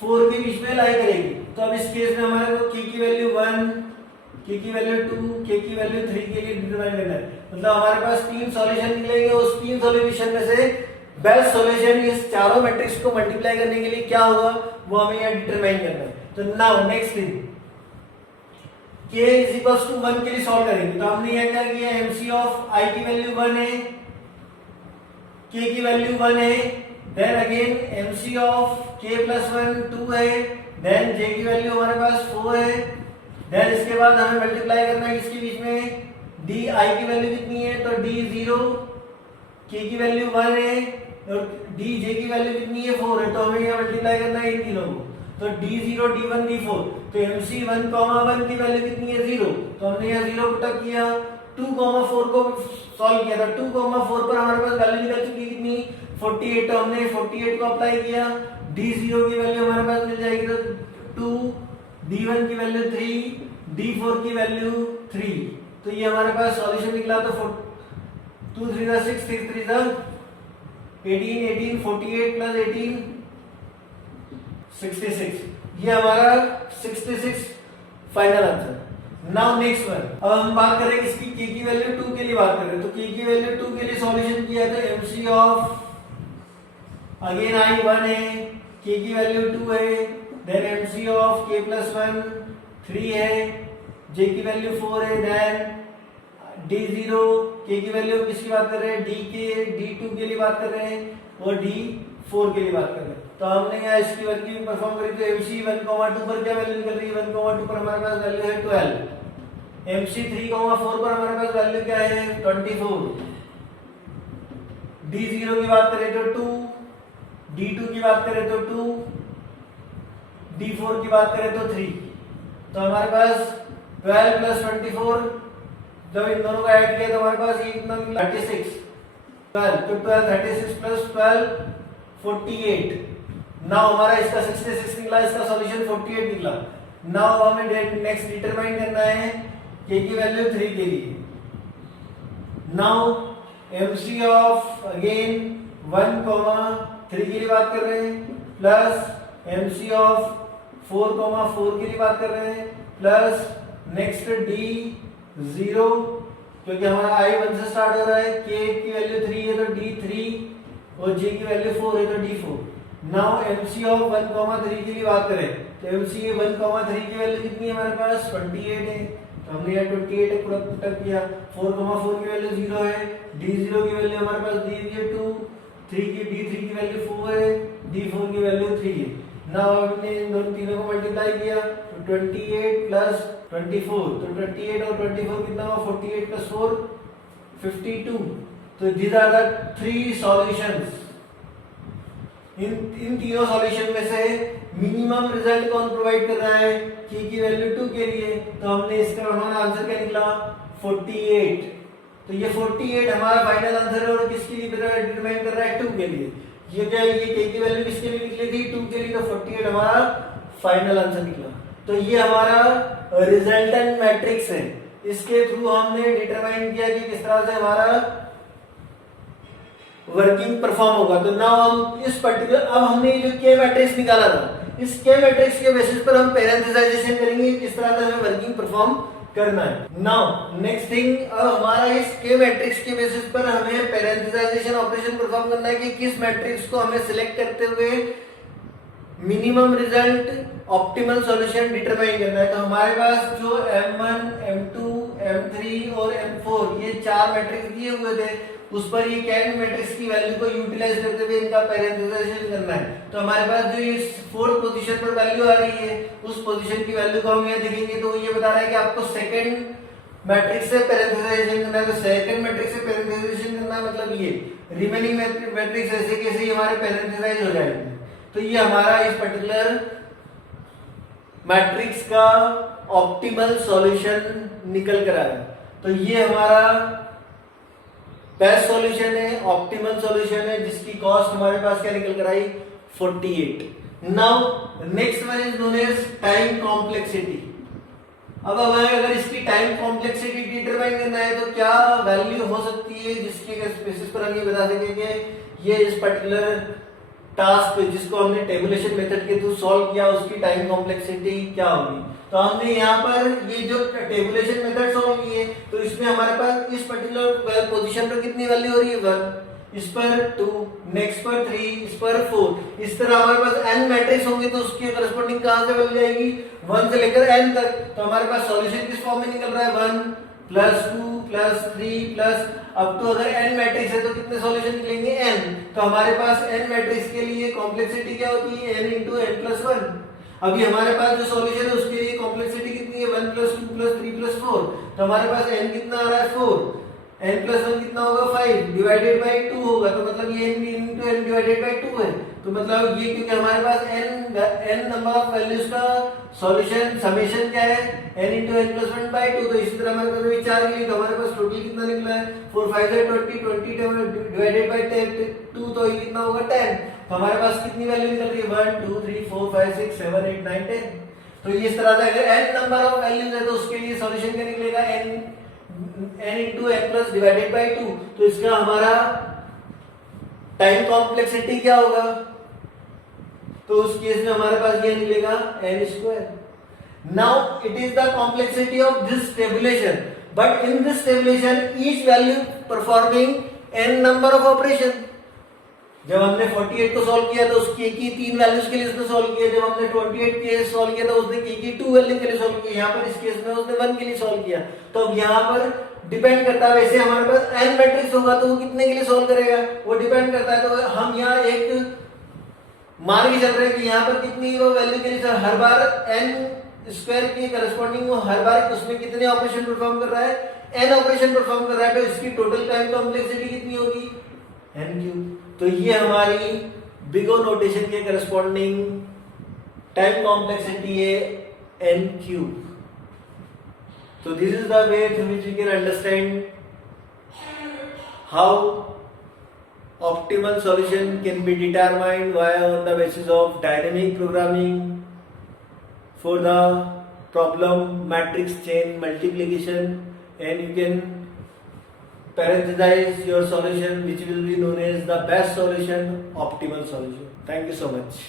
4 के बीच में लाई करेगी। तो अब इस केस में हमारे को के की वैल्यू 1, के की वैल्यू 2, के की वैल्यू 3 के लिए डिटरमाइन करना है। मतलब हमारे पास 3 सॉल्यूशन निकलेंगे, उस 3 सॉल्यूशन में से बेस्ट सॉल्यूशन इस चारों मैट्रिक्स को मल्टीप्लाई करने के लिए क्या होगा वो हमें यहाँ डिटरमाइन करना है। तो now next thing, k is equals to 1 के लिए सॉल्व करेंगे। तो हमने यहाँ क्या किया, mc ऑफ i की वैल्यू 1 है, k की वैल्यू 1 है, then again mc of k plus 1 2 है, देन j की वैल्यू हमारे पास 4 है, देन इसके बाद हमें मल्टीप्लाई करना है इसके बीच में, d i की वैल्यू कितनी है, तो d 0, k की वैल्यू 1 है और d j की वैल्यू कितनी है 4 है। तो हमें यहाँ मल्टीप्लाई करना है इन तीनों को, तो d0 d1 d4। तो mc 1,1 की वैल्यू कितनी है 0, तो हमने यहाँ 0 पुट अप किया, 2,4 को सॉल्व किया था, 2,4 पर हमारे पास वैल्यू निकल चुकी कितनी 48। तो हमने 48 को अप्लाई किया, d0 की वैल्यू हमारे पास मिल जाएगी तो 2, d1 की वैल्यू 3, d4 की वैल्यू 3। तो ये हमारे पास सॉल्यूशन निकला। तो 2 3 6, 6 3 18, 18 48 प्लस 18 66। ये हमारा 66 final answer. Now next one, अब हम बात करें इसकी k की वैल्यू 2 के लिए बात कर रहे हैं। तो k की वैल्यू 2 के लिए सॉल्यूशन किया तो mc ऑफ अगेन i 1 है, k की वैल्यू 2 है, then mc of k plus 1 3 है, j की वैल्यू 4 है, देन d0 k की वैल्यू किसकी बात कर रहे हैं, d2 के लिए बात कर रहे हैं और d4 के लिए बात कर रहे हैं। तो हमने यहाँ इसकी वर्किंग भी परफॉर्म करी। तो mc 1,2 पर क्या वैल्यू निकल रही है, 1,2 पर हमारे पास वैल्यू है 12, mc 3,4 पर हमारे पास वैल्यू क्या है 24, d0 की बात करें तो 2, d2 की बात करें तो 2, d4 की बात करें तो 3। तो हमारे पास 12 प्लस 24, जब इन दोनों का ऐड किया तो हमारे पास ये कितना निकला 36, 12 तो 12 36 प्लस 12 48। नाउ हमारा इसका 66 निकला, इसका सॉल्यूशन 48 निकला। नाउ हमें नेक्स्ट डिटरमाइन करना है k की वैल्यू 3 के लिए। नाउ mc ऑफ अगेन 1,3 के लिए बात कर रहे हैं, प्लस mc ऑफ 4,4 के लिए बात कर रहे हैं, प्लस नेक्स्ट d0 क्योंकि हमारा i 1 से स्टार्ट हो रहा है, k की वैल्यू 3 है तो d3 और j की वैल्यू 4 है तो d4। नाउ mc ऑफ 1,3 के लिए बात करें तो mc 1,3 की वैल्यू कितनी है हमारे पास 28 है। तो हमने यहाँ 28 पूरा पुट अप किया, 4,4 की वैल्यू 0 है, d0 की वैल्यू हमारे पास दी है 2, d3 की वैल्यू 4 है, d4 की वैल्यू 3 है। नाउ हमने इन दोनों तीनों को मल्टीप्लाई किया तो 28 प्लस 24, तो 28 और 24 कितना हुआ 48 प्लस 4 52। तो these are the 3 सॉल्यूशंस। इन तीनों सॉल्यूशन में से मिनिमम रिजल्ट कौन प्रोवाइड कर रहा है, k की वैल्यू 2 के लिए। तो हमने इसका हमारा आंसर क्या निकला 48। तो ये 48 हमारा फाइनल आंसर है और किसके लिए डिटरमाइन कर रहा है 2 के लिए। ये क्या है, ये k की वैल्यू किसके लिए निकली थी 2 के लिए, तो 48 हमारा फाइनल आंसर निकला। तो ये हमारा रिजल्टेंट मैट्रिक्स है, इसके थ्रू हमने डिटरमाइन किया कि किस तरह से हमारा वर्किंग परफॉर्म होगा। तो नाउ हम इस पर्टिकुलर, अब हमने जो के मैट्रिक्स निकाला था, इस के मैट्रिक्स के बेसिस पर हम पैरेंथेसाइजेशन करेंगे किस तरह से हमें वर्किंग परफॉर्म करना है। नाउ नेक्स्ट थिंग, अब हमारा इस के मैट्रिक्स के बेसिस पर हमें पैरेंथेसाइजेशन ऑपरेशन परफॉर्म करना है कि किस मैट्रिक्स को हमें सिलेक्ट करते हुए minimum result optimal solution determine करना है। तो हमारे पास जो M1, M2, M3 और M4 ये चार मैट्रिक्स दिए हुए थे, उस पर ये कैन मैट्रिक्स की वैल्यू को यूटिलाइज करते हुए इनका पैरेंथेसाइजेशन करना है। तो हमारे पास जो ये फोर्थ पोजीशन पर वैल्यू आ रही है, उस पोजीशन की वैल्यू को हम यहाँ देखेंगे तो ये बता रहा है कि आपको सेकंड मैट्रिक्स से पैरेंथेसाइजेशन करना है। तो सेकंड मैट्रिक्स से पैरेंथेसाइजेशन करना मतलब ये रिमेनिंग मैट्रिक्स ऐसे कैसे हमारे पैरेंथेसाइज हो जाएंगे। तो ये हमारा इस पर्टिकुलर मैट्रिक्स का ऑप्टिमल सॉल्यूशन निकल कर आया। तो ये हमारा बेस्ट सॉल्यूशन है, ऑप्टिमल सॉल्यूशन है, जिसकी कॉस्ट हमारे पास क्या निकल कर आई 48। Now next one is known as time complexity. अब हमें अगर इसकी टाइम कॉम्प्लेक्सिटी डिटरमाइन करना है तो क्या वैल्यू हो सकती है जिसके बेसिस पर हम ये बता सकेंगे ये इस पर्टिकुलर टास्क जिसको हमने टेबुलेशन मेथड के थ्रू सॉल्व किया उसकी टाइम कॉम्प्लेक्सिटी क्या होगी। तो हमने यहाँ पर ये जो टेबुलेशन मेथड सॉल्व की है तो इसमें हमारे पास इस पर्टिकुलर पोजीशन पर कितनी वैल्यू हो रही है 1, इस पर 2, नेक्स्ट पर 3, इस पर 4। इस तरह हमारे पास n मैट्रिक्स होंगे तो उसके करस्पॉन्डिंग कहां से बन जाएगी 1 से लेकर n तक। तो हमारे पास सॉल्यूशन किस फॉर्म में निकल रहा है 1 प्लस 2 प्लस 3 प्लस अब तो अगर n मैट्रिक्स है तो कितने सॉल्यूशन निकलेंगे n। तो हमारे पास n मैट्रिक्स के लिए कॉम्प्लेक्सिटी क्या होती है n इंटू n प्लस 1। अभी हमारे पास जो सॉल्यूशन है उसके लिए कॉम्प्लेक्सिटी कितनी है 1 प्लस 2 प्लस 3 प्लस 4। तो हमारे पास n कितना आ रहा है 4, n प्लस 1 कितना होगा 5 डिवाइडेड बाई 2 होगा। तो मतलब ये n into n divided by 2 है। तो मतलब ये क्योंकि हमारे पास n नंबर ऑफ वैल्यूज का सॉल्यूशन समेशन क्या है n into n plus 1 by 2। तो इसी तरह हमारे पास भी 4 के लिए तो हमारे पास टोटल कितना निकला है 4 5 है 20 डिवाइडेड बाई 2 तो ये कितना होगा 10। तो हमारे पास कितनी वैल्यू निकल रही है 1 2 3 4 5 6 7 8 9 10। तो इस तरह से अगर n नंबर ऑफ वैल्यूज है तो उसके लिए सॉल्यूशन क्या निकलेगा n into n plus divided by 2। तो इसका हमारा टाइम कॉम्प्लेक्सिटी क्या होगा तो उस केस में हमारे पास ये निकलेगा n square. Now it is the complexity of this tabulation but in this tabulation each value performing n number of operation. जब हमने 48 को सॉल्व किया तो उसके की 3 वैल्यूज के लिए उसने सॉल्व किया। जब हमने 28 के सॉल्व किया तो उसने के की 2 वैल्यू के लिए सॉल्व किया। यहाँ पर इस केस में उसने 1 के लिए सॉल्व किया। तो अब यहाँ पर डिपेंड करता है, वैसे हमारे पास n मैट्रिक्स होगा तो वो कितने के लिए सॉल्व करेगा वो डिपेंड करता है। तो हम यहाँ एक मान के चल रहे हैं कि यहाँ पर कितनी वो वैल्यू के लिए हर बार n स्क्वायर के करस्पॉन्डिंग वो हर बार उसमें कितने ऑपरेशन परफॉर्म कर रहा है n ऑपरेशन परफॉर्म कर रहा है। तो इसकी टोटल टाइम कॉम्प्लेक्सिटी कितनी होगी n क्यूब। तो ये हमारी बिग ओ नोटेशन के करस्पॉन्डिंग टाइम कॉम्प्लेक्सिटी है n cube. So this is the way through which we can understand how optimal solution can be determined via on the basis of dynamic programming for the problem matrix chain multiplication, and you can parenthesize your solution which will be known as the best solution, optimal solution. Thank you so much.